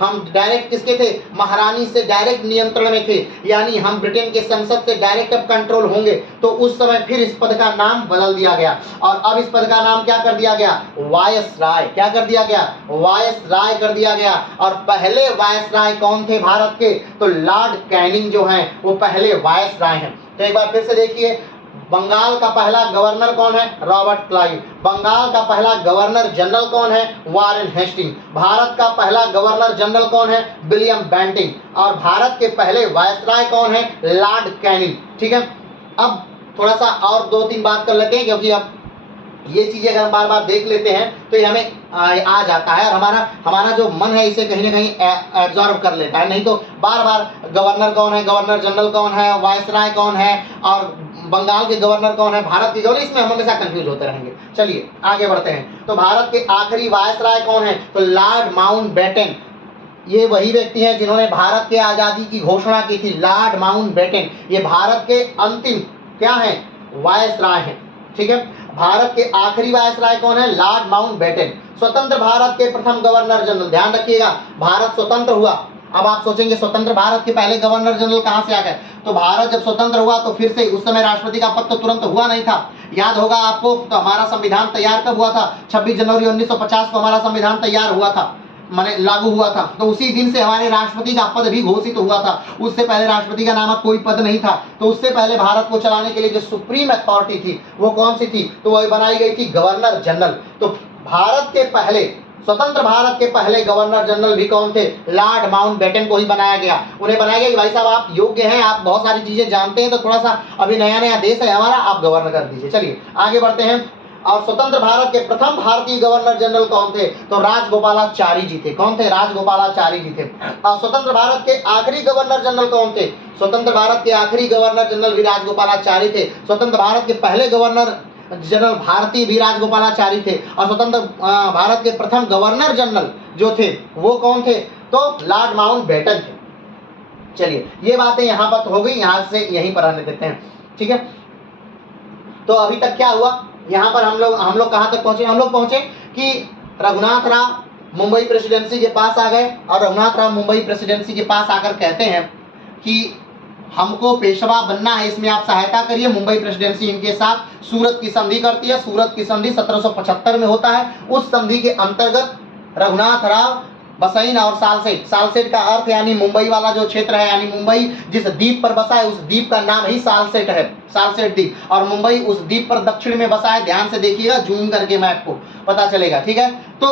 हम डायरेक्ट किसके थे? महारानी से डायरेक्ट नियंत्रण में थे, यानी हम ब्रिटेन के संसद से डायरेक्ट अब कंट्रोल होंगे। तो उस समय फिर इस पद का नाम बदल दिया गया और अब इस पद का नाम क्या कर दिया गया? वायसराय। क्या कर दिया गया? वायसराय कर दिया गया। और पहले वायसराय कौन थे भारत के? तो लॉर्ड कैनिंग जो हैं वो पहले वायसराय हैं। तो एक बार फिर से देखिए, बंगाल का पहला गवर्नर कौन है? Robert Clive. बंगाल का पहला गवर्नर जनरल कौन है? Warren Hasting. भारत का पहला गवर्नर जनरल कौन है? William Bentinck. और भारत के पहले वायसराय कौन है? Lord Canning. ठीक है। अब थोड़ा सा और दो तीन बात कर लेते हैं, क्योंकि अब ये चीजें अगर हम बार बार देख लेते हैं तो ये हमें आ जाता है और हमारा जो मन है इसे कहीं ना कहीं एब्जॉर्ब कर लेता है। नहीं तो बार बार गवर्नर कौन है, गवर्नर जनरल कौन है, वायसराय कौन है और बंगाल के गवर्नर कौन है, भारत के गवर्नर, इसमें हम हमेशा कंफ्यूज होते रहेंगे। चलिए आगे बढ़ते हैं। तो भारत के आखिरी वायसराय कौन है? तो लॉर्ड माउंटबेटन। ये वही व्यक्ति हैं जिन्होंने भारत के आजादी की घोषणा की थी। लॉर्ड माउंटबेटन ये भारत के अंतिम क्या है? वायसराय हैं। ठीक है। भारत के आखिरी वायसराय कौन है? Lord Mountbatten. स्वतंत्र भारत के प्रथम गवर्नर जनरल। ध्यान रखिएगा, भारत स्वतंत्र हुआ। अब आप सोचेंगे स्वतंत्र भारत के पहले गवर्नर जनरल कहां से आ गए? तो भारत जब स्वतंत्र हुआ तो फिर से उस समय राष्ट्रपति का पद तो तुरंत हुआ नहीं था। याद होगा आपको, तो हमारा संविधान तैयार कब हुआ था? 26 जनवरी 1950 को हमारा संविधान तैयार हुआ था, माने लागू हुआ था। तो उसी दिन से हमारे राष्ट्रपति का पद भी घोषित हुआ था। उससे पहले राष्ट्रपति का नामक कोई पद नहीं था। तो उससे पहले भारत को चलाने के लिए जो सुप्रीम अथॉरिटी थी वो कौन सी थी? तो वह बनाई गई थी गवर्नर जनरल। तो भारत के पहले, स्वतंत्र भारत के पहले गवर्नर जनरल भी कौन थे? लॉर्ड माउंटबेटन को ही बनाया गया। उन्हें बनाया गया कि भाई साहब आप योग्य हैं, आप बहुत सारी चीजें जानते हैं, तो थोड़ा सा अभी नया नया देश है हमारा, आप गवर्नर कर दीजिए। चलिए आगे बढ़ते हैं। और स्वतंत्र भारत के प्रथम भारतीय गवर्नर जनरल कौन थे? तो राजगोपालाचारी जी थे। कौन थे? राजगोपालाचारी जी थे। और स्वतंत्र भारत के आखिरी गवर्नर जनरल कौन थे? स्वतंत्र भारत के आखिरी गवर्नर जनरल भी राजगोपालाचारी थे। स्वतंत्र भारत के पहले गवर्नर जनरल भारतीय भी राजगोपालाचारी थे। और स्वतंत्र भारत के प्रथम गवर्नर जनरल जो थे वो कौन थे? तो लॉर्ड माउंटबेटन थे। चलिए ये बातें यहाँ पर हो गई, यहाँ से यहीं पर रहने देते हैं। ठीक है। तो अभी तक क्या हुआ, यहाँ पर हम लोग कहाँ तक पहुंचे? हम लोग पहुंचे कि रघुनाथ राव मुंबई प्रेसिडेंसी के पास आ गए और रघुनाथ राव मुंबई प्रेसिडेंसी के पास आकर कहते हैं कि हमको पेशवा बनना है, इसमें आप सहायता करिए। मुंबई प्रेसिडेंसी इनके साथ सूरत की संधि करती है। सूरत की संधि 1775 में होता है। उस संधि के अंतर्गत रघुनाथ राव बसैन और सालसेट, सालसेट का अर्थ यानी मुंबई वाला जो क्षेत्र है, यानी मुंबई जिस द्वीप पर बसा है उस द्वीप का नाम ही सालसेट है, सालसेट द्वीप। और मुंबई उस द्वीप पर दक्षिण में बसा है। ध्यान से देखिएगा, जूम करके मैप को पता चलेगा। ठीक है। तो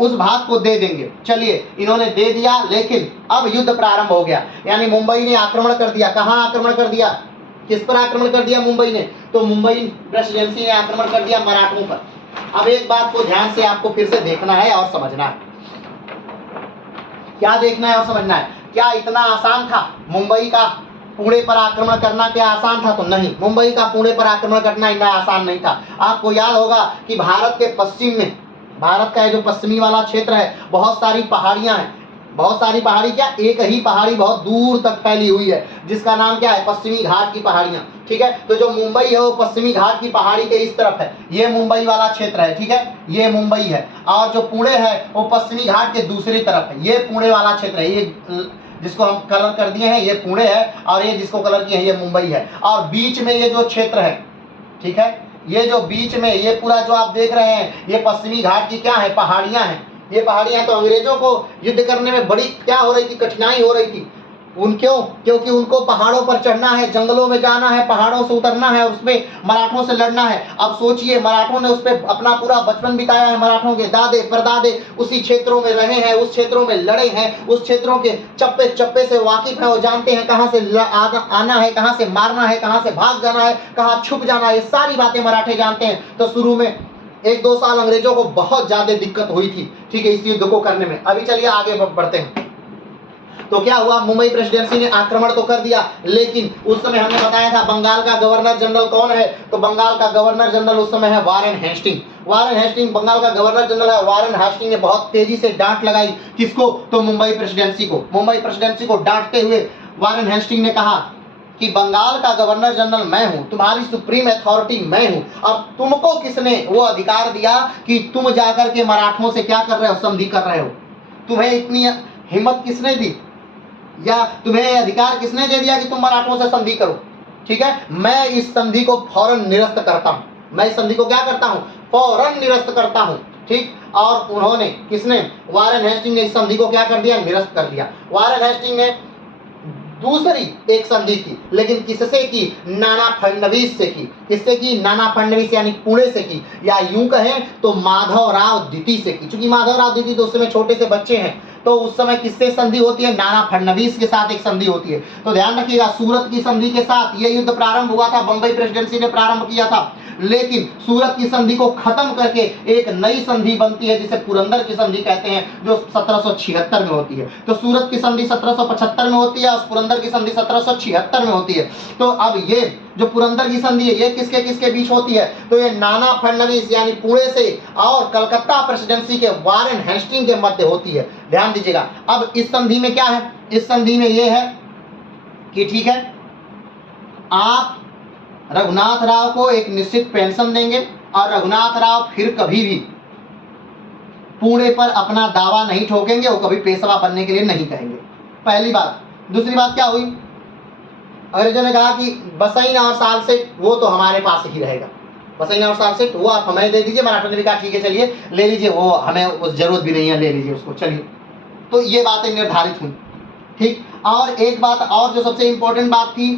उस भाग को दे देंगे। चलिए इन्होंने दे दिया, लेकिन अब युद्ध प्रारंभ हो गया, यानी मुंबई ने आक्रमण कर दिया। कहां आक्रमण कर दिया? किस पर आक्रमण कर दिया मुंबई ने? तो मुंबई प्रेसिडेंसी ने आक्रमण कर दिया मराठों पर। अब एक बात को ध्यान से आपको फिर से देखना है और समझना है। क्या देखना है और समझना है? क्या इतना आसान था मुंबई का पुणे पर आक्रमण करना क्या आसान था? तो नहीं, मुंबई का पुणे पर आक्रमण करना इतना आसान नहीं था। आपको याद होगा कि भारत के पश्चिम में, भारत का जो पश्चिमी वाला क्षेत्र है, बहुत सारी पहाड़ियां हैं। बहुत सारी पहाड़ी क्या, एक ही पहाड़ी बहुत दूर तक फैली हुई है, जिसका नाम क्या है? पश्चिमी घाट की पहाड़ियां। ठीक है, तो जो मुंबई है वो पश्चिमी घाट की पहाड़ी के इस तरफ है, ये मुंबई वाला क्षेत्र है। ठीक है, ये मुंबई है, और जो पुणे है वो पश्चिमी घाट के दूसरी तरफ है, ये पुणे वाला क्षेत्र है। ये जिसको हम कलर कर दिए हैं ये पुणे है, और ये जिसको कलर किए हैं ये मुंबई है। और बीच में ये जो क्षेत्र है, ठीक है, ये जो बीच में ये पूरा जो आप देख रहे हैं, ये पश्चिमी घाट की क्या है? पहाड़ियां हैं। ये पहाड़ियां, तो अंग्रेजों को युद्ध करने में बड़ी क्या हो रही थी? कठिनाई हो रही थी। क्योंकि उनको पहाड़ों पर चढ़ना है, जंगलों में जाना है, पहाड़ों से उतरना है, उसमें मराठों से लड़ना है। अब सोचिए, मराठों ने उस पर अपना पूरा बचपन बिताया है, मराठों के दादे परदादे उसी क्षेत्रों में रहे हैं, उस क्षेत्रों में लड़े हैं, उस क्षेत्रों के चप्पे चप्पे से वाकिफ है, वो जानते हैं कहाँ से आना है, कहाँ से मारना है, कहाँ से भाग जाना है, कहाँ छुप जाना है, ये सारी बातें मराठे जानते हैं। तो शुरू में 1-2 साल अंग्रेजों को बहुत ज्यादा दिक्कत हुई थी, ठीक है, इस युद्ध को करने में। अभी चलिए आगे बढ़ते हैं। तो क्या हुआ? मुंबई प्रेसिडेंसी ने आक्रमण तो कर दिया, लेकिन उस समय हमने बताया था बंगाल का गवर्नर जनरल कौन है? तो बंगाल का गवर्नर जनरल उस समय है Warren Hastings. Warren Hastings Bengal का गवर्नर जनरल है। वारेन हेस्टिंग ने बहुत तेजी से डांट लगाई, किसको? तो मुंबई प्रेसिडेंसी को। मुंबई प्रेसिडेंसी को डांटते हुए वारेन हेस्टिंग ने कहा कि बंगाल का गवर्नर जनरल मैं हूं, तुम्हारी सुप्रीम अथॉरिटी मैं हूं, अब तुमको किसने वो अधिकार दिया कि तुम जाकर के मराठों से क्या कर रहे हो? संधि कर रहे हो। तुम्हें इतनी हिम्मत किसने दी, या तुम्हें अधिकार किसने दे दिया कि तुम मराठों से संधि करो? ठीक है, मैं इस संधि को फौरन निरस्त करता हूं। मैं इस संधि को क्या करता हूं? फौरन निरस्त करता हूं। ठीक, और उन्होंने, किसने? वारेन हेस्टिंग ने इस संधि को क्या कर दिया? निरस्त कर दिया। वारेन हेस्टिंग ने दूसरी एक संधि की, लेकिन किससे की? नाना फडणवीस से की। किससे की? नाना फडणवीस यानी पुणे से की, या यूं कहें तो माधवराव द्वितीय से की। चूंकि माधवराव द्वितीय तो उस समय छोटे से बच्चे हैं, तो उस समय किससे संधि होती है? नाना फडणवीस के साथ एक संधि होती है। तो ध्यान रखिएगा, सूरत की संधि के साथ यह युद्ध प्रारंभ हुआ था, बंबई प्रेसिडेंसी ने प्रारंभ किया था, लेकिन सूरत की संधि को खत्म करके एक नई संधि बनती है, जिसे पुरंदर की संधि कहते हैं, जो 1776 में होती है। तो सूरत की संधि 1775 में होती है और पुरंदर की संधि 1776 में होती है। तो अब ये जो पुरंदर की संधि है, ये किसके किसके बीच होती है? तो ये नाना फडणवीस यानी पुणे से और कलकत्ता प्रेसिडेंसी के वारेन हेस्टिंग के मध्य होती है। ध्यान दीजिएगा। अब इस संधि में क्या है? इस संधि में ये है कि ठीक है, आप रघुनाथ राव को एक निश्चित पेंशन देंगे, और रघुनाथ राव फिर कभी भी पुणे पर अपना दावा नहीं ठोकेंगे, वो कभी पेशवा बनने के लिए नहीं कहेंगे। पहली बात। दूसरी बात क्या हुई? अंग्रेजों ने कहा कि बसैन और सालसेट वो तो हमारे पास ही रहेगा, बसैन और सालसेट वो आप हमें दे दीजिए। मराठों ने भी कहा ठीक है, चलिए ले लीजिए, वो हमें उस जरूरत भी नहीं है, ले लीजिए उसको, चलिए। तो ये बातें निर्धारित हुई। ठीक, और एक बात और जो सबसे इंपॉर्टेंट बात थी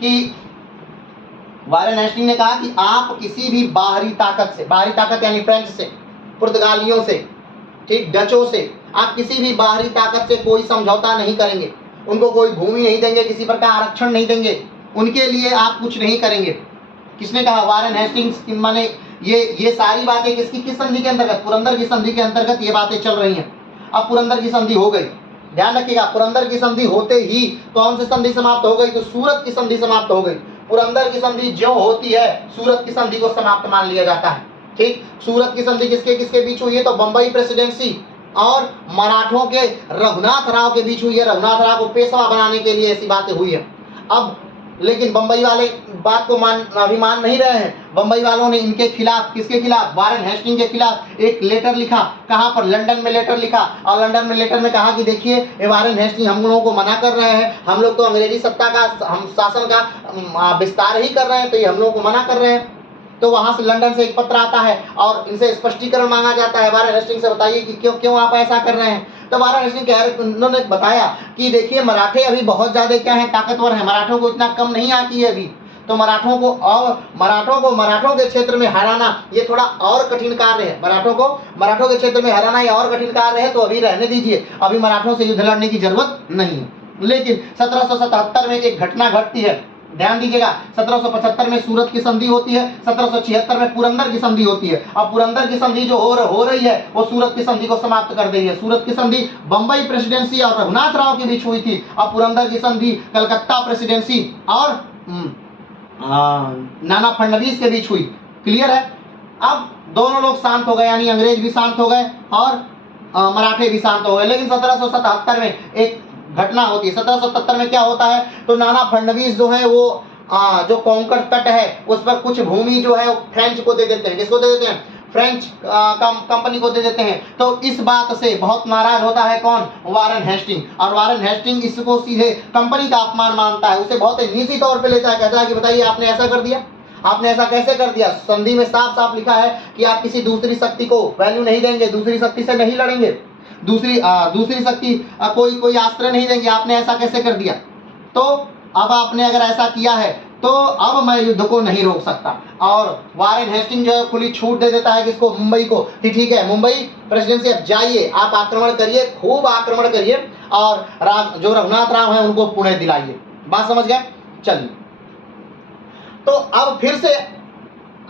कि वारेन हेस्टिंग ने कहा कि आप किसी भी बाहरी ताकत से, बाहरी ताकत यानी फ्रेंच से, पुर्तगालियों से, ठीक, डचों से, आप किसी भी बाहरी ताकत से कोई समझौता नहीं करेंगे, उनको कोई भूमि नहीं देंगे, किसी प्रकार आरक्षण नहीं देंगे, उनके लिए आप कुछ नहीं करेंगे। किसने कहा? Warren Hastings. माने ये सारी बातें किसकी, किस संधि के अंतर्गत? पुरंदर की संधि के अंतर्गत ये बातें चल रही हैं। अब पुरंदर की संधि हो गई, ध्यान रखिएगा, पुरंदर की संधि होते ही कौन सी संधि समाप्त हो गई? तो सूरत की संधि समाप्त हो गई। पुरंदर की संधि जो होती है, सूरत की संधि को समाप्त मान लिया जाता है। ठीक, सूरत की संधि किसके किसके बीच हुई है? तो बंबई प्रेसिडेंसी और मराठों के रघुनाथ राव के बीच हुई है। रघुनाथ राव को पेशवा बनाने के लिए ऐसी बातें हुई है। अब लेकिन बंबई वाले बात को अभी मान नहीं रहे हैं। बंबई वालों ने इनके खिलाफ, किसके खिलाफ? वारेन हेस्टिंग के खिलाफ एक लेटर लिखा। कहाँ पर? लंदन में लेटर लिखा, और लंदन में लेटर में कहा कि देखिए ये वारेन हेस्टिंग हम लोगों को मना कर रहे हैं, हम लोग तो अंग्रेजी सत्ता का, हम शासन का विस्तार ही कर रहे हैं, तो ये हम लोगों को मना कर रहे हैं। तो वहां से लंदन से एक पत्र आता है और इनसे स्पष्टीकरण मांगा जाता है, वारेन हेस्टिंग से बताइए कि क्यों आप ऐसा कर रहे हैं। तो वारेन हेस्टिंग उन्होंने बताया कि देखिए मराठे अभी बहुत ज्यादा क्या है, ताकतवर है, मराठों को इतना कम नहीं आती है अभी, तो मराठों मराठों के क्षेत्र में हराना ये थोड़ा और कठिन कार्य है। मराठों के क्षेत्र में हराना ये और कठिन कार्य है, तो अभी रहने दीजिए, अभी मराठों से युद्ध लड़ने की जरूरत नहीं है। लेकिन 1777 में एक घटना घटती है, ध्यान दीजिएगा, 1775 में सूरत की संधि होती है, 1776 में पुरंदर की संधि होती है। अब पुरंदर की संधि जो हो रही है वो सूरत की संधि को समाप्त कर रही है। सूरत की संधि बंबई प्रेसिडेंसी और रघुनाथ राव के बीच हुई थी। अब पुरंदर की संधि कलकत्ता प्रेसिडेंसी और नाना फडणवीस के बीच हुई। क्लियर है? अब दोनों लोग शांत हो गए, यानी अंग्रेज भी शांत हो गए और मराठे भी शांत हो गए। लेकिन 1777 में एक घटना होती है। 1777 में क्या होता है, तो नाना फडणवीस जो है वो जो कोंकण तट है उस पर कुछ भूमि जो है वो फ्रेंच को दे देते हैं। किसको दे देते हैं? फ्रेंच कंपनी को दे देते हैं। तो इस बात से बहुत नाराज होता है कौन? Warren Hastings. और वारेन हेस्टिंग इसको सीधे कंपनी का अपमान मानता है, उसे बहुत निजी तौर पे लेता है, कहता है कि बताइए आपने ऐसा कर दिया, आपने ऐसा कैसे कर दिया? संधि में साफ साफ लिखा है कि आप किसी दूसरी शक्ति को वैल्यू नहीं देंगे, दूसरी शक्ति से नहीं लड़ेंगे, दूसरी शक्ति कोई आश्रय नहीं देंगे, आपने ऐसा कैसे कर दिया? तो अब आपने अगर ऐसा किया है तो अब मैं युद्ध को नहीं रोक सकता। और वारेन हेस्टिंग जो है खुली छूट दे देता है किसको? मुंबई को, कि ठीक है मुंबई प्रेसिडेंसी अब जाइए, आप आक्रमण करिए, खूब आक्रमण करिए और जो रघुनाथ राव है उनको पुणे दिलाइए। बात समझ गए? चलिए, तो अब फिर से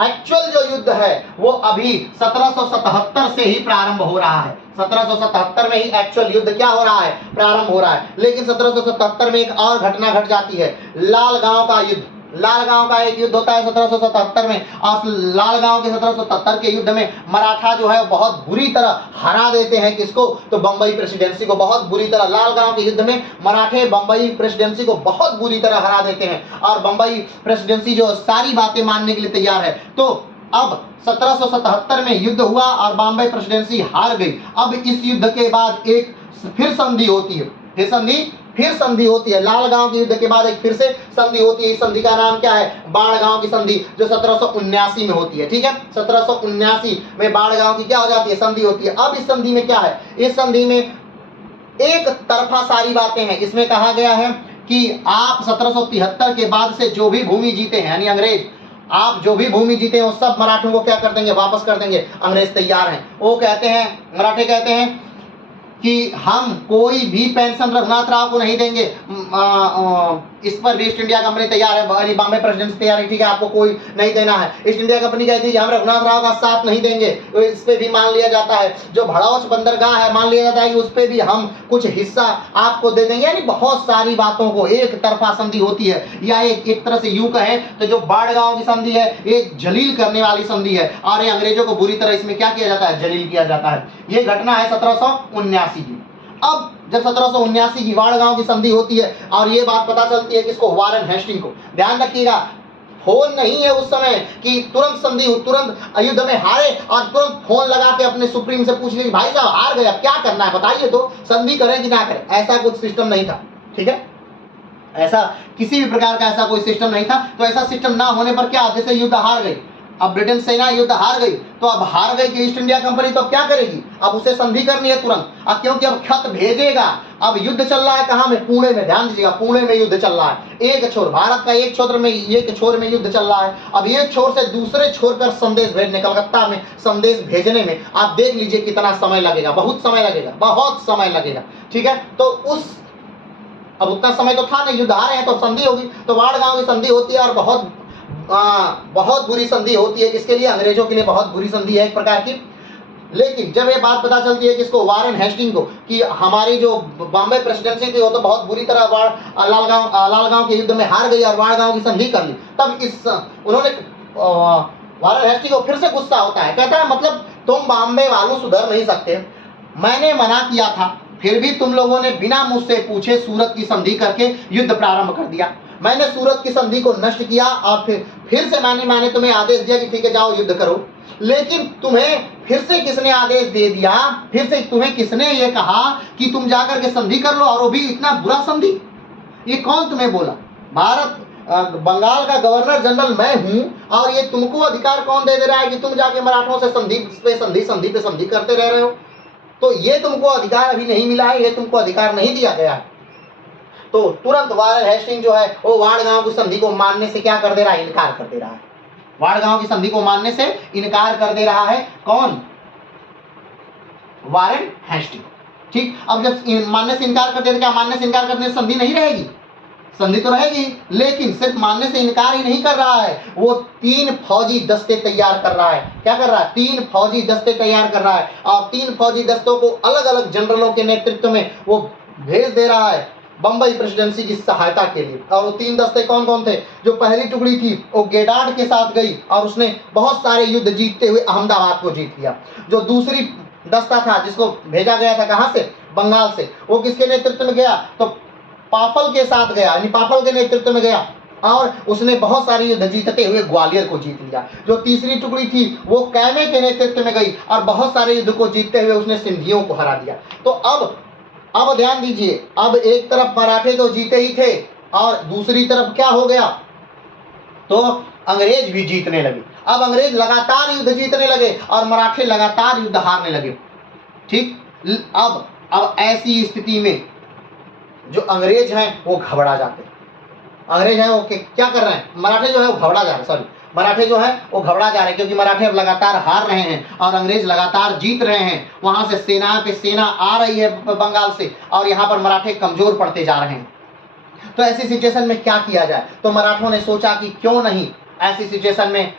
एक्चुअल जो युद्ध है वो अभी 1777 से ही प्रारंभ हो रहा है। 1777 में ही एक्चुअल युद्ध क्या हो रहा है? प्रारंभ हो रहा है। लेकिन 1777 में एक और घटना घट जाती है, लालगांव का युद्ध। लालगांव का एक युद्ध होता है 1777 में, और लालगांव के 1777 के युद्ध में मराठा जो है बहुत बुरी तरह हरा देते हैं। किसको? तो बंबई प्रेसिडेंसी को बहुत बुरी तरह। लालगांव के युद्ध में मराठे बंबई प्रेसिडेंसी को बहुत बुरी तरह हरा देते हैं और बंबई प्रेसिडेंसी जो सारी बातें मानने के लिए तैयार है। तो अब 1777 में युद्ध हुआ और बॉम्बे प्रेसिडेंसी हार गई। अब इस युद्ध के बाद एक फिर संधि होती है, फिर संधि होती है। लालगांव के युद्ध के बाद एक फिर से संधि होती है। इस संधि का नाम क्या है? बाणगांव की संधि, जो 1779 में होती है। ठीक है, 1779 में बाणगांव की क्या हो जाती है? संधि होती है। अब इस संधि में क्या है? इस संधि में एक तरफा सारी बातें हैं। इसमें कहा गया है कि आप 1773 के बाद से जो भी भूमि जीते हैं, यानी अंग्रेज, आप जो भी भूमि जीते हैं वो सब मराठों को क्या कर देंगे? वापस कर देंगे। अंग्रेज तैयार हैं। वो कहते हैं, मराठे कहते हैं कि हम कोई भी पेंशन रघुनाथ राव को नहीं देंगे। इस पर ईस्ट इंडिया कंपनी तैयार है, बॉम्बे प्रेसिडेंसी तैयार है, ठीक है, आपको कोई नहीं देना है। ईस्ट इंडिया कंपनी कहती है कि हम रघुनाथ राव का साथ नहीं देंगे। तो इस पे भी मान लिया जाता है, जो भड़ौच बंदरगाह है मान लिया जाता है कि उस पे भी हम कुछ हिस्सा आपको दे देंगे। यानी बहुत सारी बातों को एक तरफा संधि होती है, या एक तरह से यूं कहें तो जो बाणगांव की संधि है ये जलील करने वाली संधि है, और ये अंग्रेजों को बुरी तरह इसमें क्या किया जाता है? जलील किया जाता है। ये घटना है 1779 की। अब जब 1779 की बाणगांव की संधि होती है और ये बात पता चलती है किसको? वारेन हेस्टिंग को। ध्यान रखिएगा, फोन नहीं है उस समय कि तुरंत संधि, तुरंत युद्ध में हारे और तुरंत फोन लगा के अपने सुप्रीम से पूछ ले भाई साहब हार गए, अब क्या करना है बताइए, तो संधि करें कि ना करें। ऐसा कुछ सिस्टम नहीं था। ठीक है, ऐसा किसी भी प्रकार का ऐसा कोई सिस्टम नहीं था। तो ऐसा सिस्टम ना होने पर क्या, जैसे युद्ध हार गई, अब ब्रिटेन सेना युद्ध हार गई, तो अब हार गई कि ईस्ट इंडिया कंपनी, तो अब क्या करेगी? अब उसे संधि करनी है तुरंत। अब क्योंकि अब खत भेजेगा। अब युद्ध चल रहा है कहाँ में? पुणे में। ध्यान दीजिएगा, पुणे में युद्ध चल रहा है। एक छोर भारत का, एक छोर में युद्ध चल रहा है। अब एक छोर से दूसरे छोर पर संदेश भेजने, कलकत्ता में संदेश भेजने में आप देख लीजिए कितना समय लगेगा। बहुत समय लगेगा, बहुत समय लगेगा। ठीक है, तो उस अब उतना समय तो था नहीं, युद्ध हारे हैं तो संधि होगी। तो बाणगांव की संधि होती है और बहुत बुरी संधि होती है। किसके लिए? अंग्रेजों के लिए बहुत बुरी संधि है एक प्रकार की। लेकिन जब ये बात पता चलती है किसको? वारेन हेस्टिंग को, कि हमारी जो बॉम्बे प्रेसिडेंसी थी वो तो बहुत बुरी तरह लालगांव के युद्ध में हार गई और बाणगांव की संधि कर ली, तब उन्होंने वारेन हेस्टिंग को फिर से गुस्सा होता है। कहता है मतलब तुम बॉम्बे वालों सुधर नहीं सकते, मैंने मना किया था फिर भी तुम लोगों ने बिना मुझसे पूछे सूरत की संधि करके युद्ध प्रारंभ कर दिया। मैंने सूरत की संधि को नष्ट किया और फिर से मैंने तुम्हें आदेश दिया कि ठीक है जाओ युद्ध करो। लेकिन तुम्हें फिर से किसने आदेश दे दिया? फिर से तुम्हें किसने ये कहा कि तुम जाकर के संधि कर लो, और वो भी इतना बुरा संधि? ये कौन तुम्हें बोला? बंगाल का गवर्नर जनरल मैं हूं, और ये तुमको अधिकार कौन दे रहा है कि तुम जाके मराठों से संधि पे संधि करते रह रहे हो? तो ये तुमको अधिकार अभी नहीं मिला है, ये तुमको अधिकार नहीं दिया गया है। तो तुरंत वारेन हेस्टिंग जो है वो बाणगांव की संधि को मानने से क्या कर दे रहा है? इनकार कर दे रहा है। बाणगांव की संधि को मानने से इनकार कर दे रहा है। कौन? Warren Hastings. ठीक, अब जब मानने से इनकार कर दे तो क्या मानने से इनकार करने से संधि नहीं रहेगी? संधि तो रहेगी, लेकिन सिर्फ मानने से इनकार ही नहीं कर रहा है, वो 3 फौजी दस्ते तैयार कर रहा है। क्या कर रहा है? 3 फौजी दस्ते तैयार कर रहा है, और 3 फौजी दस्तों को अलग अलग जनरलों के नेतृत्व में वो भेज दे रहा है बंबई प्रेसिडेंसी की सहायता के लिए। और वो 3 दस्ते कौन कौन थे? जो पहली टुकड़ी थी वो गेडार्ड के साथ गई और उसने बहुत सारे युद्ध जीतते हुए अहमदाबाद को जीत लिया। जो दूसरी दस्ता था जिसको भेजा गया था कहाँ से? बंगाल से, वो किसके नेतृत्व में गया? तो पाफल के साथ गया, यानी पाफल के नेतृत्व में गया, और उसने बहुत सारे युद्ध जीतते हुए ग्वालियर को जीत लिया। जो तीसरी टुकड़ी थी वो कैमे के नेतृत्व में गई और बहुत सारे युद्ध को जीतते हुए उसने सिंधियों को हरा दिया। तो अब ध्यान दीजिए, अब एक तरफ मराठे तो जीते ही थे और दूसरी तरफ क्या हो गया? तो अंग्रेज भी जीतने लगे। अब अंग्रेज लगातार युद्ध जीतने लगे और मराठे लगातार युद्ध हारने लगे। ठीक, अब ऐसी स्थिति में जो अंग्रेज हैं वो घबरा जाते हैं। अंग्रेज हैं वो क्या कर रहे हैं? मराठे जो है वो घबरा जा रहे हैं, सॉरी, मराठे जो है वो घबरा जा रहे हैं, क्योंकि मराठे अब लगातार हार रहे हैं और अंग्रेज लगातार जीत रहे हैं। वहां से सेना पे सेना आ रही है बंगाल से, और यहाँ पर मराठे कमजोर पड़ते जा रहे हैं। तो ऐसी सिचुएशन में क्या किया जाए? तो मराठों ने सोचा कि क्यों नहीं ऐसी सिचुएशन में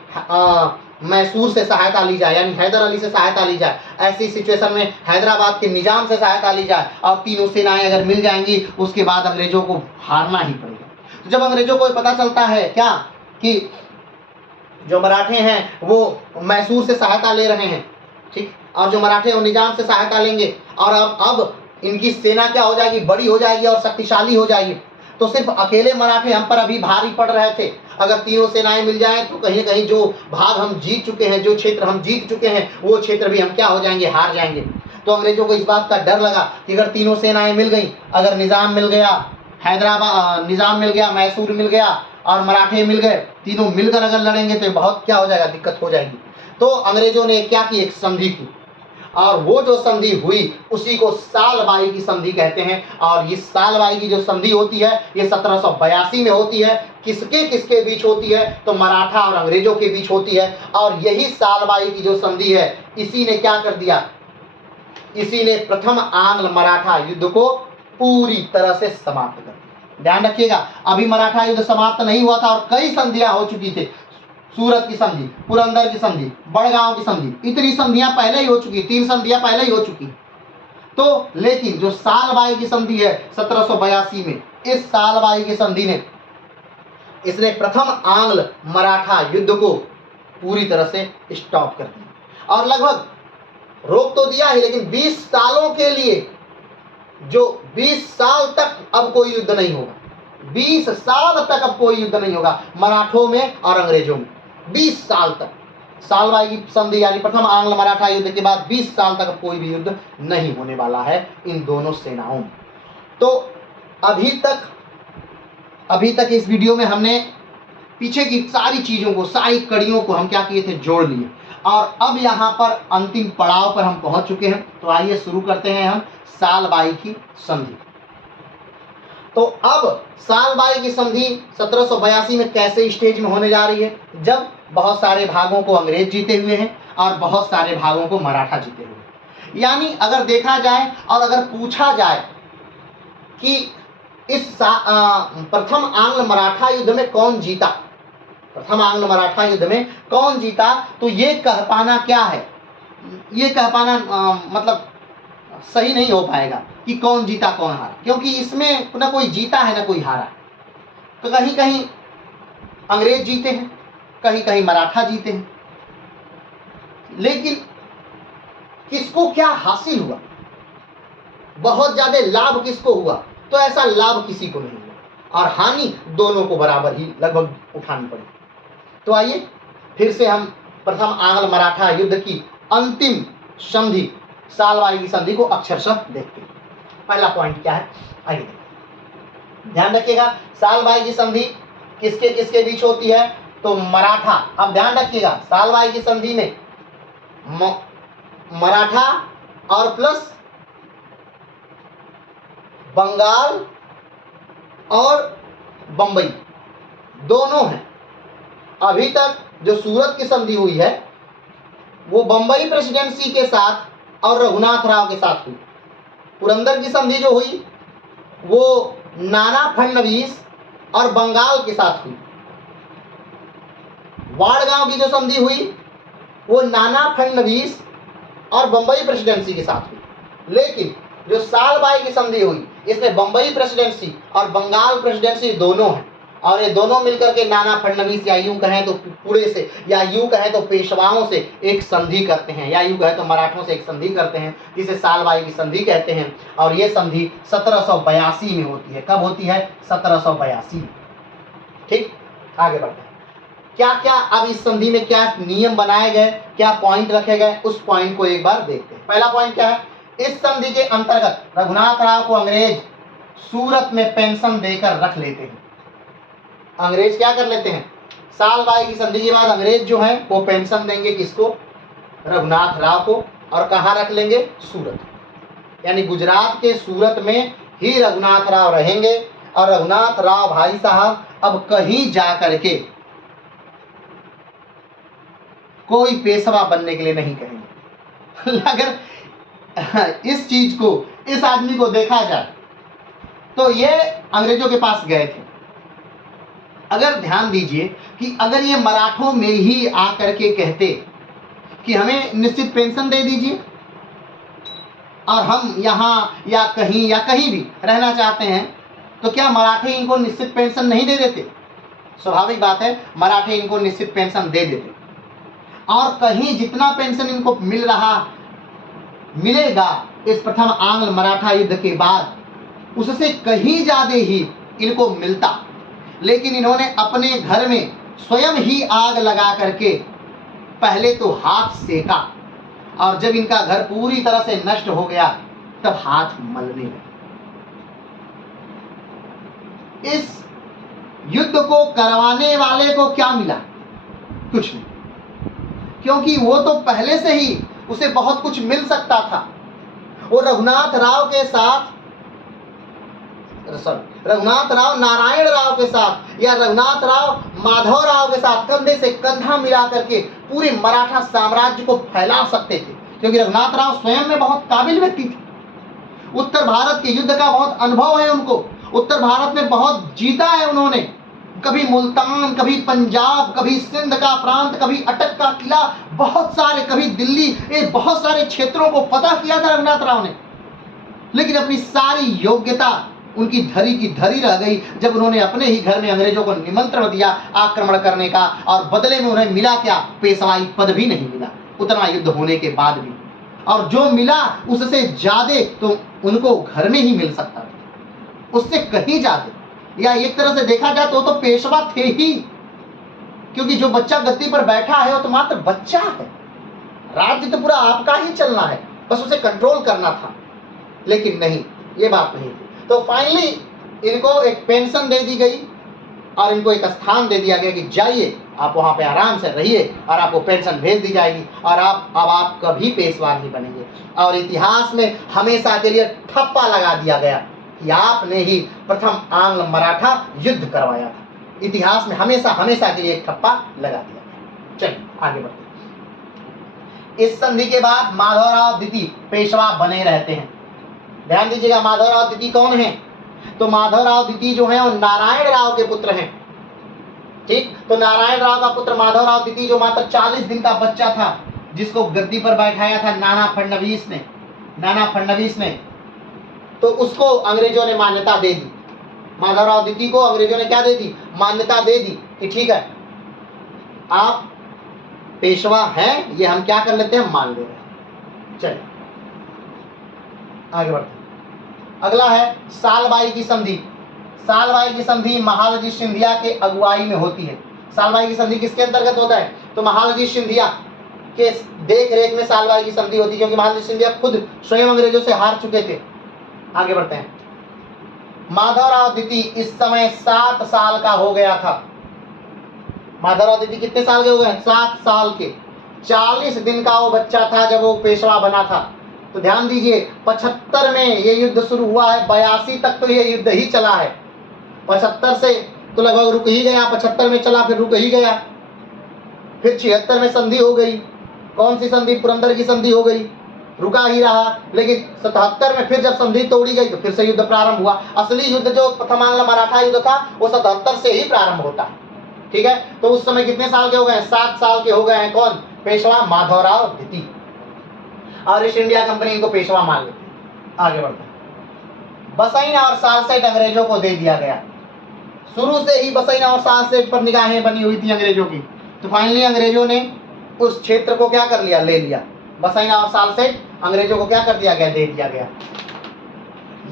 मैसूर से सहायता ली जाए, यानी हैदर अली से सहायता ली जाए। ऐसी सिचुएशन में हैदराबाद के निजाम से सहायता ली जाए, और तीनों सेनाएं अगर मिल जाएंगी उसके बाद अंग्रेजों को हारना ही पड़ेगा। तो जब अंग्रेजों को पता चलता है क्या कि जो मराठे हैं वो मैसूर से सहायता ले रहे हैं, ठीक, और जो मराठे वो निजाम से सहायता लेंगे, और अब इनकी सेना क्या हो जाएगी? बड़ी हो जाएगी और शक्तिशाली हो जाएगी। तो सिर्फ अकेले मराठे हम पर अभी भारी पड़ रहे थे। अगर तीनों सेनाएं मिल जाएं तो कहीं न कहीं जो भाग हम जीत चुके हैं, जो क्षेत्र हम जीत चुके हैं, वो क्षेत्र भी हम क्या हो जाएंगे? हार जाएंगे। तो अंग्रेजों को इस बात का डर लगा कि अगर तीनों सेनाएं मिल गई, अगर निजाम मिल गया, हैदराबाद निजाम मिल गया, मैसूर मिल गया और मराठे मिल गए, तीनों मिलकर अगर लड़ेंगे तो बहुत क्या हो जाएगा? दिक्कत हो जाएगी। तो अंग्रेजों ने क्या की? एक संधि की, और वो जो संधि हुई उसी को सालबाई की संधि कहते हैं। और ये सालबाई की जो संधि होती है ये 1782 में होती है। किसके किसके बीच होती है? तो मराठा और अंग्रेजों के बीच होती है। और यही सालबाई की जो संधि है, इसी ने क्या कर दिया? इसी ने प्रथम आंग्ल मराठा युद्ध को पूरी तरह से समाप्त कर दिया। ध्यान रखिएगा, अभी मराठा युद्ध समाप्त नहीं हुआ था और कई संधियां हो चुकी थी। सूरत की संधि, पुरंदर की संधि, बड़गांव की संधि, इतनी संधियां पहले ही हो चुकी, 3 संधियां पहले ही हो चुकी। तो लेकिन जो सालबाई की संधि है 1782 में, इस सालबाई की संधि ने इसने प्रथम आंग्ल मराठा युद्ध को पूरी तरह से स्टॉप कर दिया। और लगभग रोक तो दिया ही, लेकिन 20 सालों के लिए, जो 20 साल तक अब कोई युद्ध नहीं होगा। 20 साल तक अब कोई युद्ध नहीं होगा मराठों में और अंग्रेजों में। 20 साल तक सालबाई की संधि यानी प्रथम आंग्ल मराठा युद्ध के बाद 20 साल तक कोई भी युद्ध नहीं होने वाला है इन दोनों सेनाओं में। तो अभी तक इस वीडियो में हमने पीछे की सारी चीजों को, सारी कड़ियों को हम क्या किए थे? जोड़ लिए। और अब यहाँ पर अंतिम पड़ाव पर हम पहुंच चुके हैं। तो आइए शुरू करते हैं हम सालबाई की संधि। तो अब सालबाई की संधि 1782 में कैसे स्टेज में होने जा रही है? जब बहुत सारे भागों को अंग्रेज जीते हुए हैं और बहुत सारे भागों को मराठा जीते हुए हैं। यानी अगर देखा जाए और अगर पूछा जाए कि इस प्रथम आंग्ल मराठा युद्ध में कौन जीता, प्रथम आंग्ल मराठा युद्ध में कौन जीता, तो ये कह पाना क्या है? ये कह पाना मतलब सही नहीं हो पाएगा कि कौन जीता कौन हारा, क्योंकि इसमें ना कोई जीता है ना कोई हारा। तो कहीं कहीं अंग्रेज जीते हैं, कहीं कहीं मराठा जीते हैं, लेकिन किसको क्या हासिल हुआ, बहुत ज्यादा लाभ किसको हुआ? तो ऐसा लाभ किसी को नहीं हुआ और हानि दोनों को बराबर ही लगभग उठानी पड़ी। तो आइए फिर से हम प्रथम आंग्ल मराठा युद्ध की अंतिम संधि सालबाई की संधि को अक्षरशः देखते हैं। पहला पॉइंट क्या है, आइए देखते। ध्यान रखिएगा, सालबाई की संधि किसके किसके बीच होती है? तो मराठा, अब ध्यान रखिएगा, सालबाई की संधि में मराठा और प्लस बंगाल और बंबई दोनों हैं। अभी तक जो सूरत की संधि हुई है वो बंबई प्रेसिडेंसी के साथ और रघुनाथ राव के साथ हुई। पुरंदर की संधि जो हुई वो नाना फडणवीस और बंगाल के साथ हुई। वाड़गांव की जो संधि हुई वो नाना फडणवीस और बंबई प्रेसिडेंसी के साथ हुई। लेकिन जो सालबाई की संधि हुई इसमें बंबई प्रेसिडेंसी और बंगाल प्रेसिडेंसी दोनों हैं, और ये दोनों मिलकर के नाना फडणवीस या यूं कहें तो पूरे से, या यूं कहें तो पेशवाओं से एक संधि करते हैं, या यूं कहें तो मराठों से एक संधि करते हैं, जिसे सालबाई की संधि कहते हैं। और ये संधि 1782 में होती है। कब होती है? 1782 में। ठीक, आगे बढ़ते हैं। क्या क्या अब इस संधि में क्या नियम बनाए गए, क्या पॉइंट रखे गए, उस पॉइंट को एक बार देखते हैं। पहला पॉइंट क्या है? इस संधि के अंतर्गत रघुनाथ राव को अंग्रेज सूरत में पेंशन देकर रख लेते हैं। अंग्रेज क्या कर लेते हैं? सालबाई की संधि के बाद अंग्रेज जो है वो पेंशन देंगे किसको? रघुनाथ राव को। और कहाँ रख लेंगे? सूरत, यानी गुजरात के सूरत में ही रघुनाथ राव रहेंगे। और रघुनाथ राव भाई साहब अब कहीं जा करके कोई पेशवा बनने के लिए नहीं कहेंगे। अगर इस चीज को, इस आदमी को देखा जाए तो ये अंग्रेजों के पास गए थे। अगर ध्यान दीजिए कि अगर ये मराठों में ही आकर के कहते कि हमें निश्चित पेंशन दे दीजिए और हम यहाँ या कहीं भी रहना चाहते हैं, तो क्या मराठे इनको निश्चित पेंशन नहीं दे देते? स्वाभाविक बात है, मराठे इनको निश्चित पेंशन दे देते। और कहीं जितना पेंशन इनको मिलेगा इस प्रथम आंग्ल मराठा युद्ध के बाद, उससे कहीं ज्यादा ही इनको मिलता। लेकिन इन्होंने अपने घर में स्वयं ही आग लगा करके पहले तो हाथ सेका, और जब इनका घर पूरी तरह से नष्ट हो गया तब हाथ मलने लगे। इस युद्ध को करवाने वाले को क्या मिला? कुछ नहीं, क्योंकि वो तो पहले से ही उसे बहुत कुछ मिल सकता था। वो रघुनाथ राव नारायण राव के साथ या रघुनाथ राव माधव राव के साथ कंधे से कंधा मिला करके पूरे मराठा साम्राज्य को फैला सकते थे, क्योंकि रघुनाथ राव स्वयं में बहुत काबिल व्यक्ति थे। उत्तर भारत के युद्ध का बहुत अनुभव है उनको, उत्तर भारत में बहुत जीता है उन्होंने। कभी मुल्तान, कभी पंजाब, कभी सिंध का प्रांत, कभी अटक का किला, बहुत सारे, कभी दिल्ली, ये बहुत सारे क्षेत्रों को फतह किया था रघुनाथ राव ने। लेकिन अपनी सारी योग्यता उनकी धरी की धरी रह गई जब उन्होंने अपने ही घर में अंग्रेजों को निमंत्रण दिया आक्रमण करने का, और बदले में उन्हें मिला क्या? पेशवाई पद भी नहीं मिला उतना युद्ध होने के बाद भी। और जो मिला उससे ज्यादा तो उनको घर में ही मिल सकता था, उससे कहीं ज्यादा। या एक तरह से देखा जाए तो पेशवा थे ही, क्योंकि जो बच्चा गद्दी पर बैठा है वो तो मात्र बच्चा है, राज्य तो पूरा आपका ही चलना है, बस उसे कंट्रोल करना था। लेकिन नहीं, ये बात नहीं थी। तो फाइनली इनको एक पेंशन दे दी गई और इनको एक स्थान दे दिया गया कि जाइए आप वहां पे आराम से रहिए और आपको पेंशन भेज दी जाएगी, और आप कभी पेशवा नहीं बनेंगे। और इतिहास में हमेशा के लिए ठप्पा लगा दिया गया कि आपने ही प्रथम आंग्ल मराठा युद्ध करवाया था। इतिहास में हमेशा के लिए एक ठप्पा लगा दिया गया। चलिए आगे बढ़ते हैं। इस संधि के बाद माधवराव द्वितीय पेशवा बने रहते हैं। ध्यान दीजिएगा, माधवराव द्वितीय कौन है? तो माधवराव द्वितीय जो है वो नारायण राव के पुत्र हैं। ठीक, तो नारायण राव का पुत्र माधवराव द्वितीय जो मात्र 40 दिन का बच्चा था, जिसको गद्दी पर बैठाया था नाना फडणवीस ने, तो उसको अंग्रेजों ने मान्यता दे दी। माधवराव द्वितीय को अंग्रेजों ने क्या दे दी? मान्यता दे दी कि ठीक है, आप पेशवा हैं, ये हम क्या कर लेते हैं, मान ले रहे हैं। चलिए आगे बढ़ते हैं। अगला है सालबाई की संधि। सालबाई की संधि महादजी सिंधिया के अगुवाई में होती है। सालबाई की संधि किसके अंतर्गत होता है? तो महादजी सिंधिया के देख रेख में सालबाई की संधि होती है, क्योंकि महादजी सिंधिया खुद स्वयं अंग्रेजों से हार चुके थे। आगे बढ़ते हैं। माधवराव द्वितीय इस समय 7 साल का हो गया था। माधवराव द्वितीय कितने साल के हो गए? 7 साल के। 40 दिन का वो बच्चा था जब वो पेशवा बना था। तो ध्यान दीजिए, 75 में ये युद्ध शुरू हुआ है, 82 तक तो ये युद्ध ही चला है। 75 से तो लगभग रुक ही गया, 75 में चला फिर रुक ही गया, फिर 76 में संधि हो गई। कौन सी संधि? पुरंदर की संधि हो गई। रुका ही रहा। लेकिन 77 में फिर जब संधि तोड़ी गई तो फिर से युद्ध प्रारंभ हुआ। असली युद्ध जो प्रथम मराठा युद्ध था वो 77 से ही प्रारंभ होता है। ठीक है, तो उस समय कितने साल के हो गए? 7 साल के हो गए हैं। कौन? पेशवा माधवराव द्वितीय। और ईस्ट इंडिया कंपनी इनको पेशवा मान लेती है। आगे बढ़ते हैं। बसैन और सालसेट अंग्रेजों को दे दिया गया। शुरू से ही बसैन और सालसेट पर निगाहें बनी हुई थी अंग्रेजों की। तो फाइनली अंग्रेजों ने उस क्षेत्र को क्या कर लिया? ले लिया। बसैन और सालसेट अंग्रेजों को क्या कर दिया गया? दे दिया गया।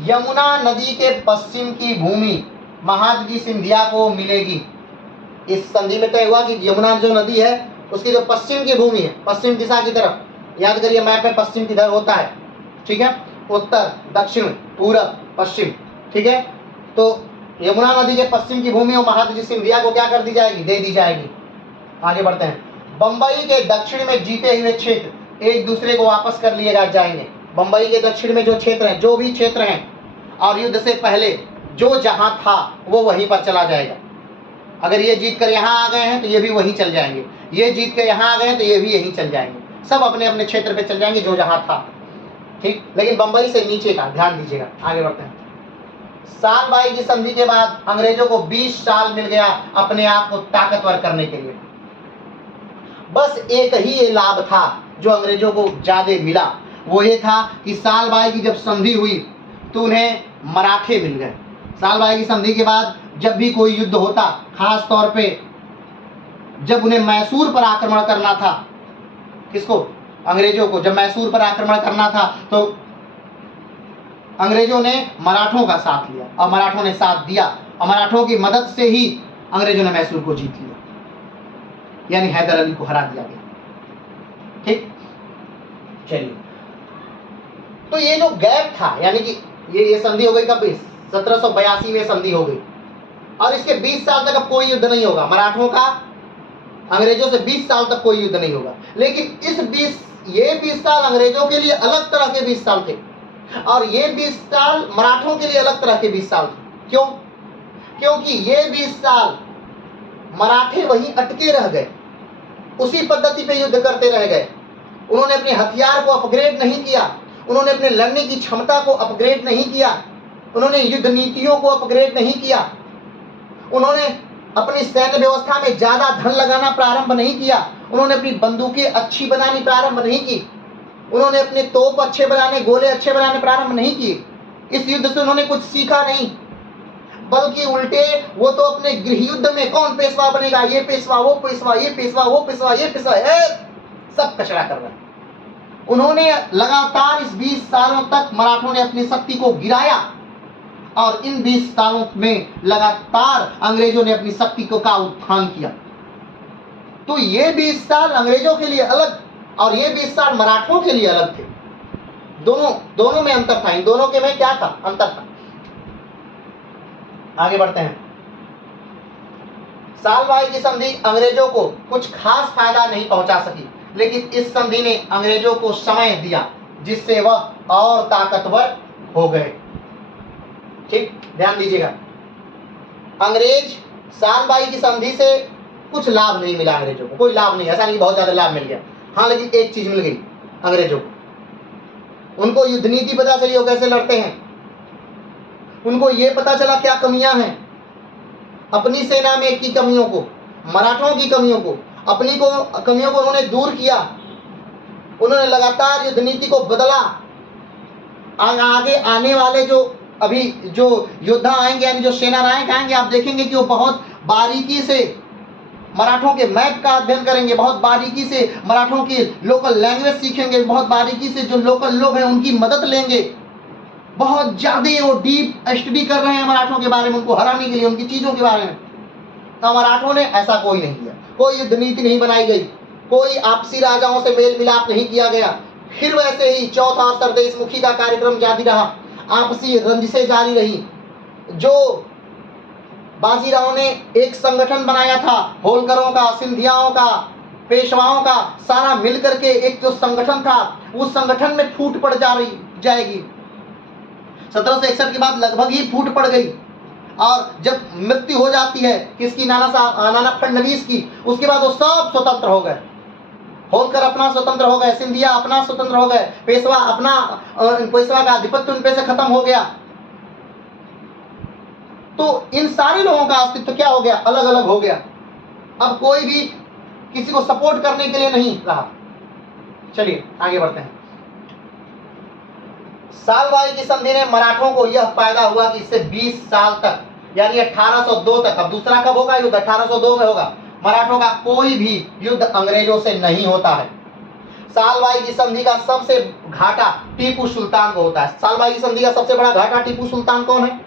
यमुना नदी के पश्चिम की भूमि महादजी सिंधिया को मिलेगी। इस संधि में तय हुआ कि यमुना जो नदी है उसकी जो पश्चिम की भूमि है, पश्चिम दिशा की तरफ, याद करिए मैप में पश्चिम किधर होता है, ठीक है, उत्तर, दक्षिण, पूरब, पश्चिम, ठीक है। तो यमुना नदी के पश्चिम की भूमि और महादजी सिंधिया को क्या कर दी जाएगी? दे दी जाएगी। आगे बढ़ते हैं। बंबई के दक्षिण में जीते हुए क्षेत्र एक दूसरे को वापस कर लिए जाएंगे। बंबई के दक्षिण में जो क्षेत्र हैं, जो भी क्षेत्र हैं, और युद्ध से पहले जो जहां था वो वहीं पर चला जाएगा। अगर ये जीत कर यहाँ आ गए हैं तो ये भी वहीं चल जाएंगे, ये जीत कर यहाँ आ गए हैं तो ये भी यहीं चल जाएंगे, सब अपने अपने क्षेत्र पे चल जाएंगे जो जहां था। ठीक, लेकिन बंबई से नीचे का ध्यान दीजिएगा। आगे बढ़ते हैं। सालबाई की संधि के बाद अंग्रेजों को 20 साल मिल गया अपने आप को ताकतवर करने के लिए। बस एक ही ये लाभ था जो अंग्रेजों को ज्यादा मिला, वो ये था कि सालबाई की जब संधि हुई तो उन्हें मराठे मिल गए। सालबाई की संधि के बाद जब भी कोई युद्ध होता, खास तौर पे जब उन्हें मैसूर पर आक्रमण करना था, किसको? अंग्रेजों को। जब मैसूर पर आक्रमण करना था तो अंग्रेजों ने मराठों का साथ लिया और मराठों ने साथ दिया और मराठों की मदद से ही अंग्रेजों ने मैसूर को जीत लिया, यानी हैदर अली को हरा दिया गया। ठीक, चलिए, तो ये जो गैप था, यानी कि ये संधि हो गई कब? 1782 में संधि हो गई और इसके 20 साल तक अब कोई युद्ध नहीं होगा मराठों का, अंग्रेजों से 20 साल तक कोई युद्ध नहीं होगा। लेकिन ये 20 साल अंग्रेजों के लिए अलग तरह के 20 साल थे और ये 20 साल मराठों के लिए अलग तरह के 20 साल थे। क्यों? क्योंकि ये 20 साल मराठे वहीं अटके रह गए, उसी पद्धति पे युद्ध करते रह गए। उन्होंने अपने हथियार को अपग्रेड नहीं किया, उन्होंने अपने लड़ने की क्षमता को अपग्रेड नहीं किया, उन्होंने युद्ध नीतियों को अपग्रेड नहीं किया, उन्होंने अपनी सैन्य व्यवस्था में ज्यादा धन लगाना प्रारंभ नहीं किया, उन्होंने अपनी बंदूकें अच्छी बनानी प्रारंभ नहीं की, उन्होंने अपने तोप अच्छे बनाने, गोले अच्छे बनाने प्रारंभ नहीं किए। इस युद्ध से उन्होंने कुछ सीखा नहीं, बल्कि उल्टे वो तो अपने गृह युद्ध में कौन पेशवा बनेगा, ये पेशवा, वो पेशवा, ये पेशवा, वो पेशवा, ये पेशवा, सब कचरा कर रहे हैं। उन्होंने लगातार इस 20 सालों तक मराठों ने अपनी शक्ति को गिराया और इन 20 सालों में लगातार अंग्रेजों ने अपनी शक्ति का उत्थान किया। तो ये 20 साल अंग्रेजों के लिए अलग और ये 20 साल मराठों के लिए अलग थे। दोनों में अंतर था। इन दोनों के में क्या था? अंतर था। आगे बढ़ते हैं। सालबाई की संधि अंग्रेजों को कुछ खास फायदा नहीं पहुंचा सकी, लेकिन इस संधि ने अंग्रेजों को समय दिया जिससे वह और ताकतवर हो गए। ठीक, ध्यान दीजिएगा। अंग्रेज सालबाई की संधि से कुछ लाभ नहीं मिला अंग्रेजों को, कोई लाभ नहीं, ऐसा नहीं बहुत ज्यादा लाभ मिल गया। हाँ, लेकिन एक चीज मिल गई अंग्रेजों को, उनको युद्ध नीति पता चली वो कैसे लड़ते हैं, उनको ये पता चला क्या कमियां हैं अपनी सेना में की कमियों को, मराठों की कमियों को, अपनी कमियों को उन्होंने दूर किया। उन्होंने लगातार युद्ध नीति को बदला। आगे आने वाले अभी जो योद्धा आएंगे, यानी जो सेना नायक आएंगे, आप देखेंगे कि वो बहुत बारीकी से मराठों के मैप का अध्ययन करेंगे, बहुत बारीकी से मराठों की लोकल लैंग्वेज सीखेंगे, बहुत बारीकी से जो लोकल लोग हैं उनकी मदद लेंगे, बहुत ज्यादा वो डीप स्टडी कर रहे हैं मराठों के बारे में, उनको हराने के लिए, उनकी चीजों के बारे में। तो मराठों ने ऐसा कोई नहीं किया, कोई युद्ध नीति नहीं बनाई गई, कोई आपसी राजाओं से मेल मिलाप नहीं किया गया। फिर वैसे ही चौथा और सरदेशमुखी का कार्यक्रम जारी रहा, आपसी रंजिशें जारी रही। जो बाजीराव ने एक संगठन बनाया था, होलकरों का, सिंधियाओं का, पेशवाओं का, सारा मिलकर के एक जो संगठन था, उस संगठन में फूट पड़ जाएगी। 1761 के बाद लगभग ही फूट पड़ गई और जब मृत्यु हो जाती है किसकी, नाना फडणवीस की, उसके बाद वो सब स्वतंत्र हो गए। होलकर अपना स्वतंत्र हो गए, सिंधिया अपना स्वतंत्र हो गए, पेशवा अपना पेशवा का आधिपत्य उन पे से खत्म हो गया। तो इन सारे लोगों का अस्तित्व क्या हो गया, अलग अलग हो गया। अब कोई भी किसी को सपोर्ट करने के लिए नहीं रहा। चलिए आगे बढ़ते हैं। सालबाई की संधि ने मराठों को यह फायदा हुआ कि इससे 20 साल तक यानी 1802 तक, अब दूसरा कब होगा युद्ध, 1802 में होगा, मराठों का कोई भी युद्ध अंग्रेजों से नहीं होता है। सालबाई की संधि का सबसे घाटा टीपू सुल्तान को होता है। सालबाई की संधि का सबसे बड़ा घाटा टीपू सुल्तान कौन है?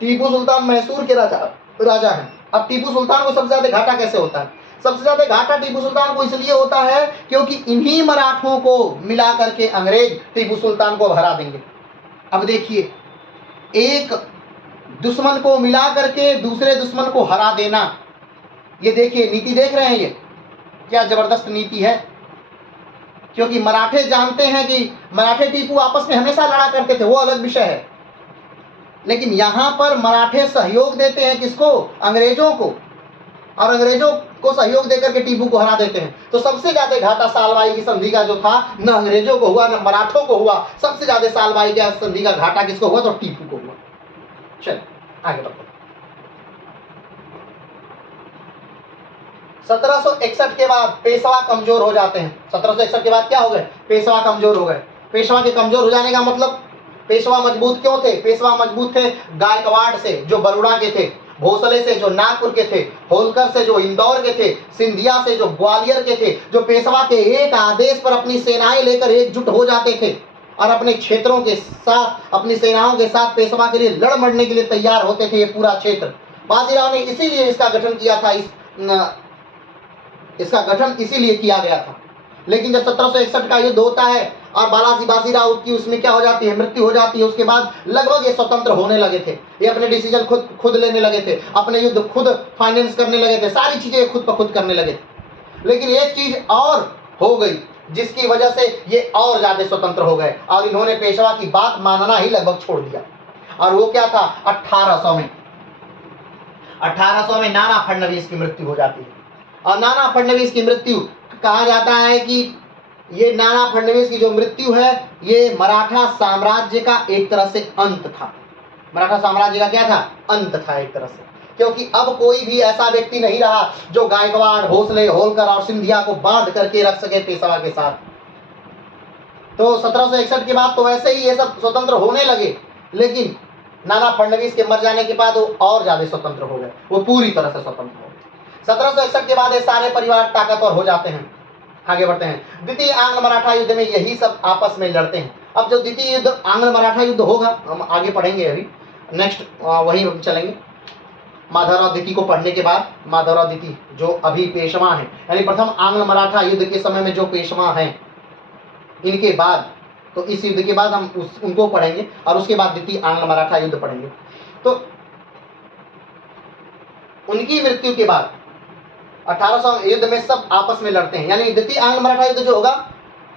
टीपू सुल्तान मैसूर के राजा हैं। अब टीपू सुल्तान को सबसे ज्यादा घाटा कैसे होता है? सबसे ज्यादा घाटा टीपू सुल्तान को इसलिए होता है क्योंकि इन्हीं मराठों को मिला करके अंग्रेज टीपू सुल्तान को हरा देंगे। अब देखिए, एक दुश्मन को मिला करके दूसरे दुश्मन को हरा देना, ये देखिए नीति देख रहे हैं, ये क्या जबरदस्त नीति है। क्योंकि मराठे जानते हैं कि मराठे टीपू आपस में हमेशा लड़ा करते थे, वो अलग विषय है, लेकिन यहां पर मराठे सहयोग देते हैं किसको? अंग्रेजों को, और अंग्रेजों को सहयोग देकर के टीपू को हरा देते हैं। तो सबसे ज्यादा घाटा सालबाई की संधि का जो था, न अंग्रेजों को हुआ न मराठों को हुआ, सबसे ज्यादा सालबाई की संधि का घाटा किसको हुआ? तो टीपू को हुआ। चल आगे बढ़ते। 1761 के बाद पेशवा कमजोर हो जाते हैं। 1761 के बाद क्या हो गए? पेशवा कमजोर हो गए। पेशवा के कमजोर हो जाने का मतलब, पेशवा मजबूत क्यों थे? पेशवा मजबूत थे गायकवाड़ से जो बरुड़ा के थे, भोसले से जो नागपुर के थे, होलकर से जो इंदौर के थे, सिंधिया से जो ग्वालियर के थे, जो पेशवा के एक आदेश पर अपनी सेनाएं लेकर एकजुट हो जाते थे और अपने क्षेत्रों के साथ, अपनी सेनाओं के साथ पेशवा के लिए लड़ मरने के लिए तैयार होते थे। ये पूरा क्षेत्र बाजीराव ने इसीलिए इसका गठन किया था, इसका गठन इसीलिए किया गया था। लेकिन जब 1761 का युद्ध होता है और बालाजी बाजीराव की उसमें क्या हो जाती है? मृत्यु हो जाती है। उसके बाद लगभग ये स्वतंत्र होने लगे थे, ये अपने डिसीजन खुद लेने लगे थे, अपने युद्ध खुद फाइनेंस करने लगे थे, सारी चीजें खुद ब खुद करने लगे थे। लेकिन एक चीज और हो गई जिसकी वजह से ये और ज्यादा स्वतंत्र हो गए और इन्होंने पेशवा की बात मानना ही लगभग छोड़ दिया। और वो क्या था? 1800 में नाना फडणवीस की मृत्यु हो जाती है। और नाना फडणवीस की मृत्यु, कहा जाता है कि ये नाना फडणवीस की जो मृत्यु है, ये मराठा साम्राज्य का एक तरह से अंत था। मराठा साम्राज्य का क्या था? अंत था एक तरह से, क्योंकि अब कोई भी ऐसा व्यक्ति नहीं रहा जो गायकवाड़, भोसले, होलकर और सिंधिया को बांध करके रख सके पेशवा के साथ। तो 1761 के बाद तो वैसे ही ये सब स्वतंत्र होने लगे, लेकिन नाना फडणवीस के मर जाने के बाद वो और ज्यादा स्वतंत्र हो गए, वो पूरी तरह से स्वतंत्र हो गए। 1761 के बाद ये सारे परिवार ताकतवर हो जाते हैं। आगे बढ़ते हैं। द्वितीय आंग्ल मराठा युद्ध में यही सब आपस में लड़ते हैं। अब जो द्वितीय युद्ध आंग्ल मराठा युद्ध होगा, हम आगे पढ़ेंगे, अभी नेक्स्ट वही हम चलेंगे। माधवराव द्वितीय को पढ़ने के बाद, माधवराव द्वितीय जो अभी पेशवा हैं, यानी प्रथम आंग्ल मराठा युद्ध के समय में जो पेशवा हैं, इनके बाद, तो इस युद्ध के बाद हम उनको पढ़ेंगे और उसके बाद द्वितीय आंग्ल मराठा युद्ध पढ़ेंगे। तो उनकी मृत्यु के बाद 1800 युद्ध में सब आपस में लड़ते हैं, यानी द्वितीय आंग्ल मराठा युद्ध जो होगा,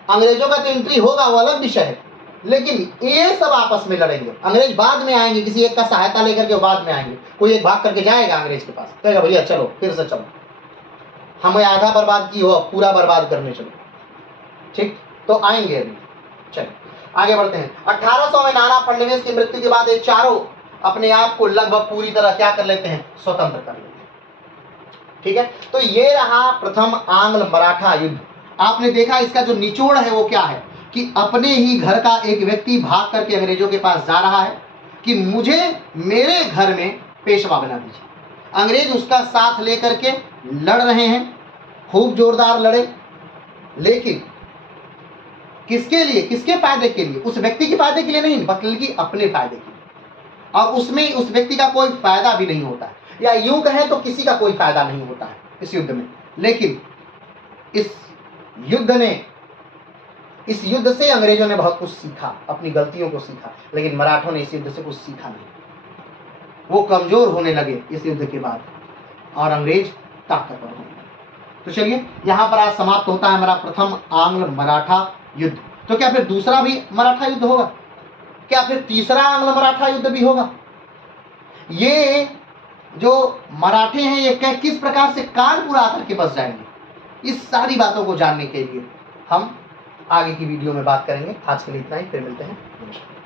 अंग्रेजों का तो एंट्री होगा, वो अलग विषय है, लेकिन ये सब आपस में लड़ेंगे। अंग्रेज बाद में आएंगे, किसी एक का सहायता लेकर के बाद में आएंगे। कोई एक भाग करके जाएगा अंग्रेज के पास, कहेगा भैया चलो फिर से चलो, हमें आधा बर्बाद की हो, पूरा बर्बाद करने चलो, ठीक, तो आएंगे अभी। चलो आगे बढ़ते हैं। 1800 में नाना फडणवीस की मृत्यु के बाद ये चारों अपने आप को लगभग पूरी तरह क्या कर लेते हैं? स्वतंत्र कर लेते हैं। ठीक है, तो ये रहा प्रथम आंग्ल मराठा युद्ध। आपने देखा इसका जो निचोड़ है वो क्या है कि अपने ही घर का एक व्यक्ति भाग करके अंग्रेजों के पास जा रहा है कि मुझे मेरे घर में पेशवा बना दीजिए। अंग्रेज उसका साथ लेकर के लड़ रहे हैं, खूब जोरदार लड़े, लेकिन किसके लिए? किसके फायदे के लिए? उस व्यक्ति के फायदे के लिए नहीं, बल्कि अपने फायदे के लिए। और उसमें उस व्यक्ति का कोई फायदा भी नहीं होता है, या यूं कहें तो किसी का कोई फायदा नहीं होता है इस युद्ध में। लेकिन इस युद्ध से अंग्रेजों ने बहुत कुछ सीखा, अपनी गलतियों को सीखा, लेकिन मराठों ने इस युद्ध से कुछ सीखा नहीं। वो कमजोर होने लगे इस युद्ध के बाद और अंग्रेज ताकतवर होने लगे। तो चलिए यहां पर आज समाप्त होता है हमारा प्रथम आंग्ल मराठा युद्ध। तो क्या फिर दूसरा भी मराठा युद्ध होगा? क्या फिर तीसरा आंग्ल मराठा युद्ध भी होगा? ये जो मराठे हैं ये किस प्रकार से कानपुर आकर के बस जाएंगे, इस सारी बातों को जानने के लिए हम आगे की वीडियो में बात करेंगे। आज के लिए इतना ही, फिर मिलते हैं। नमस्कार।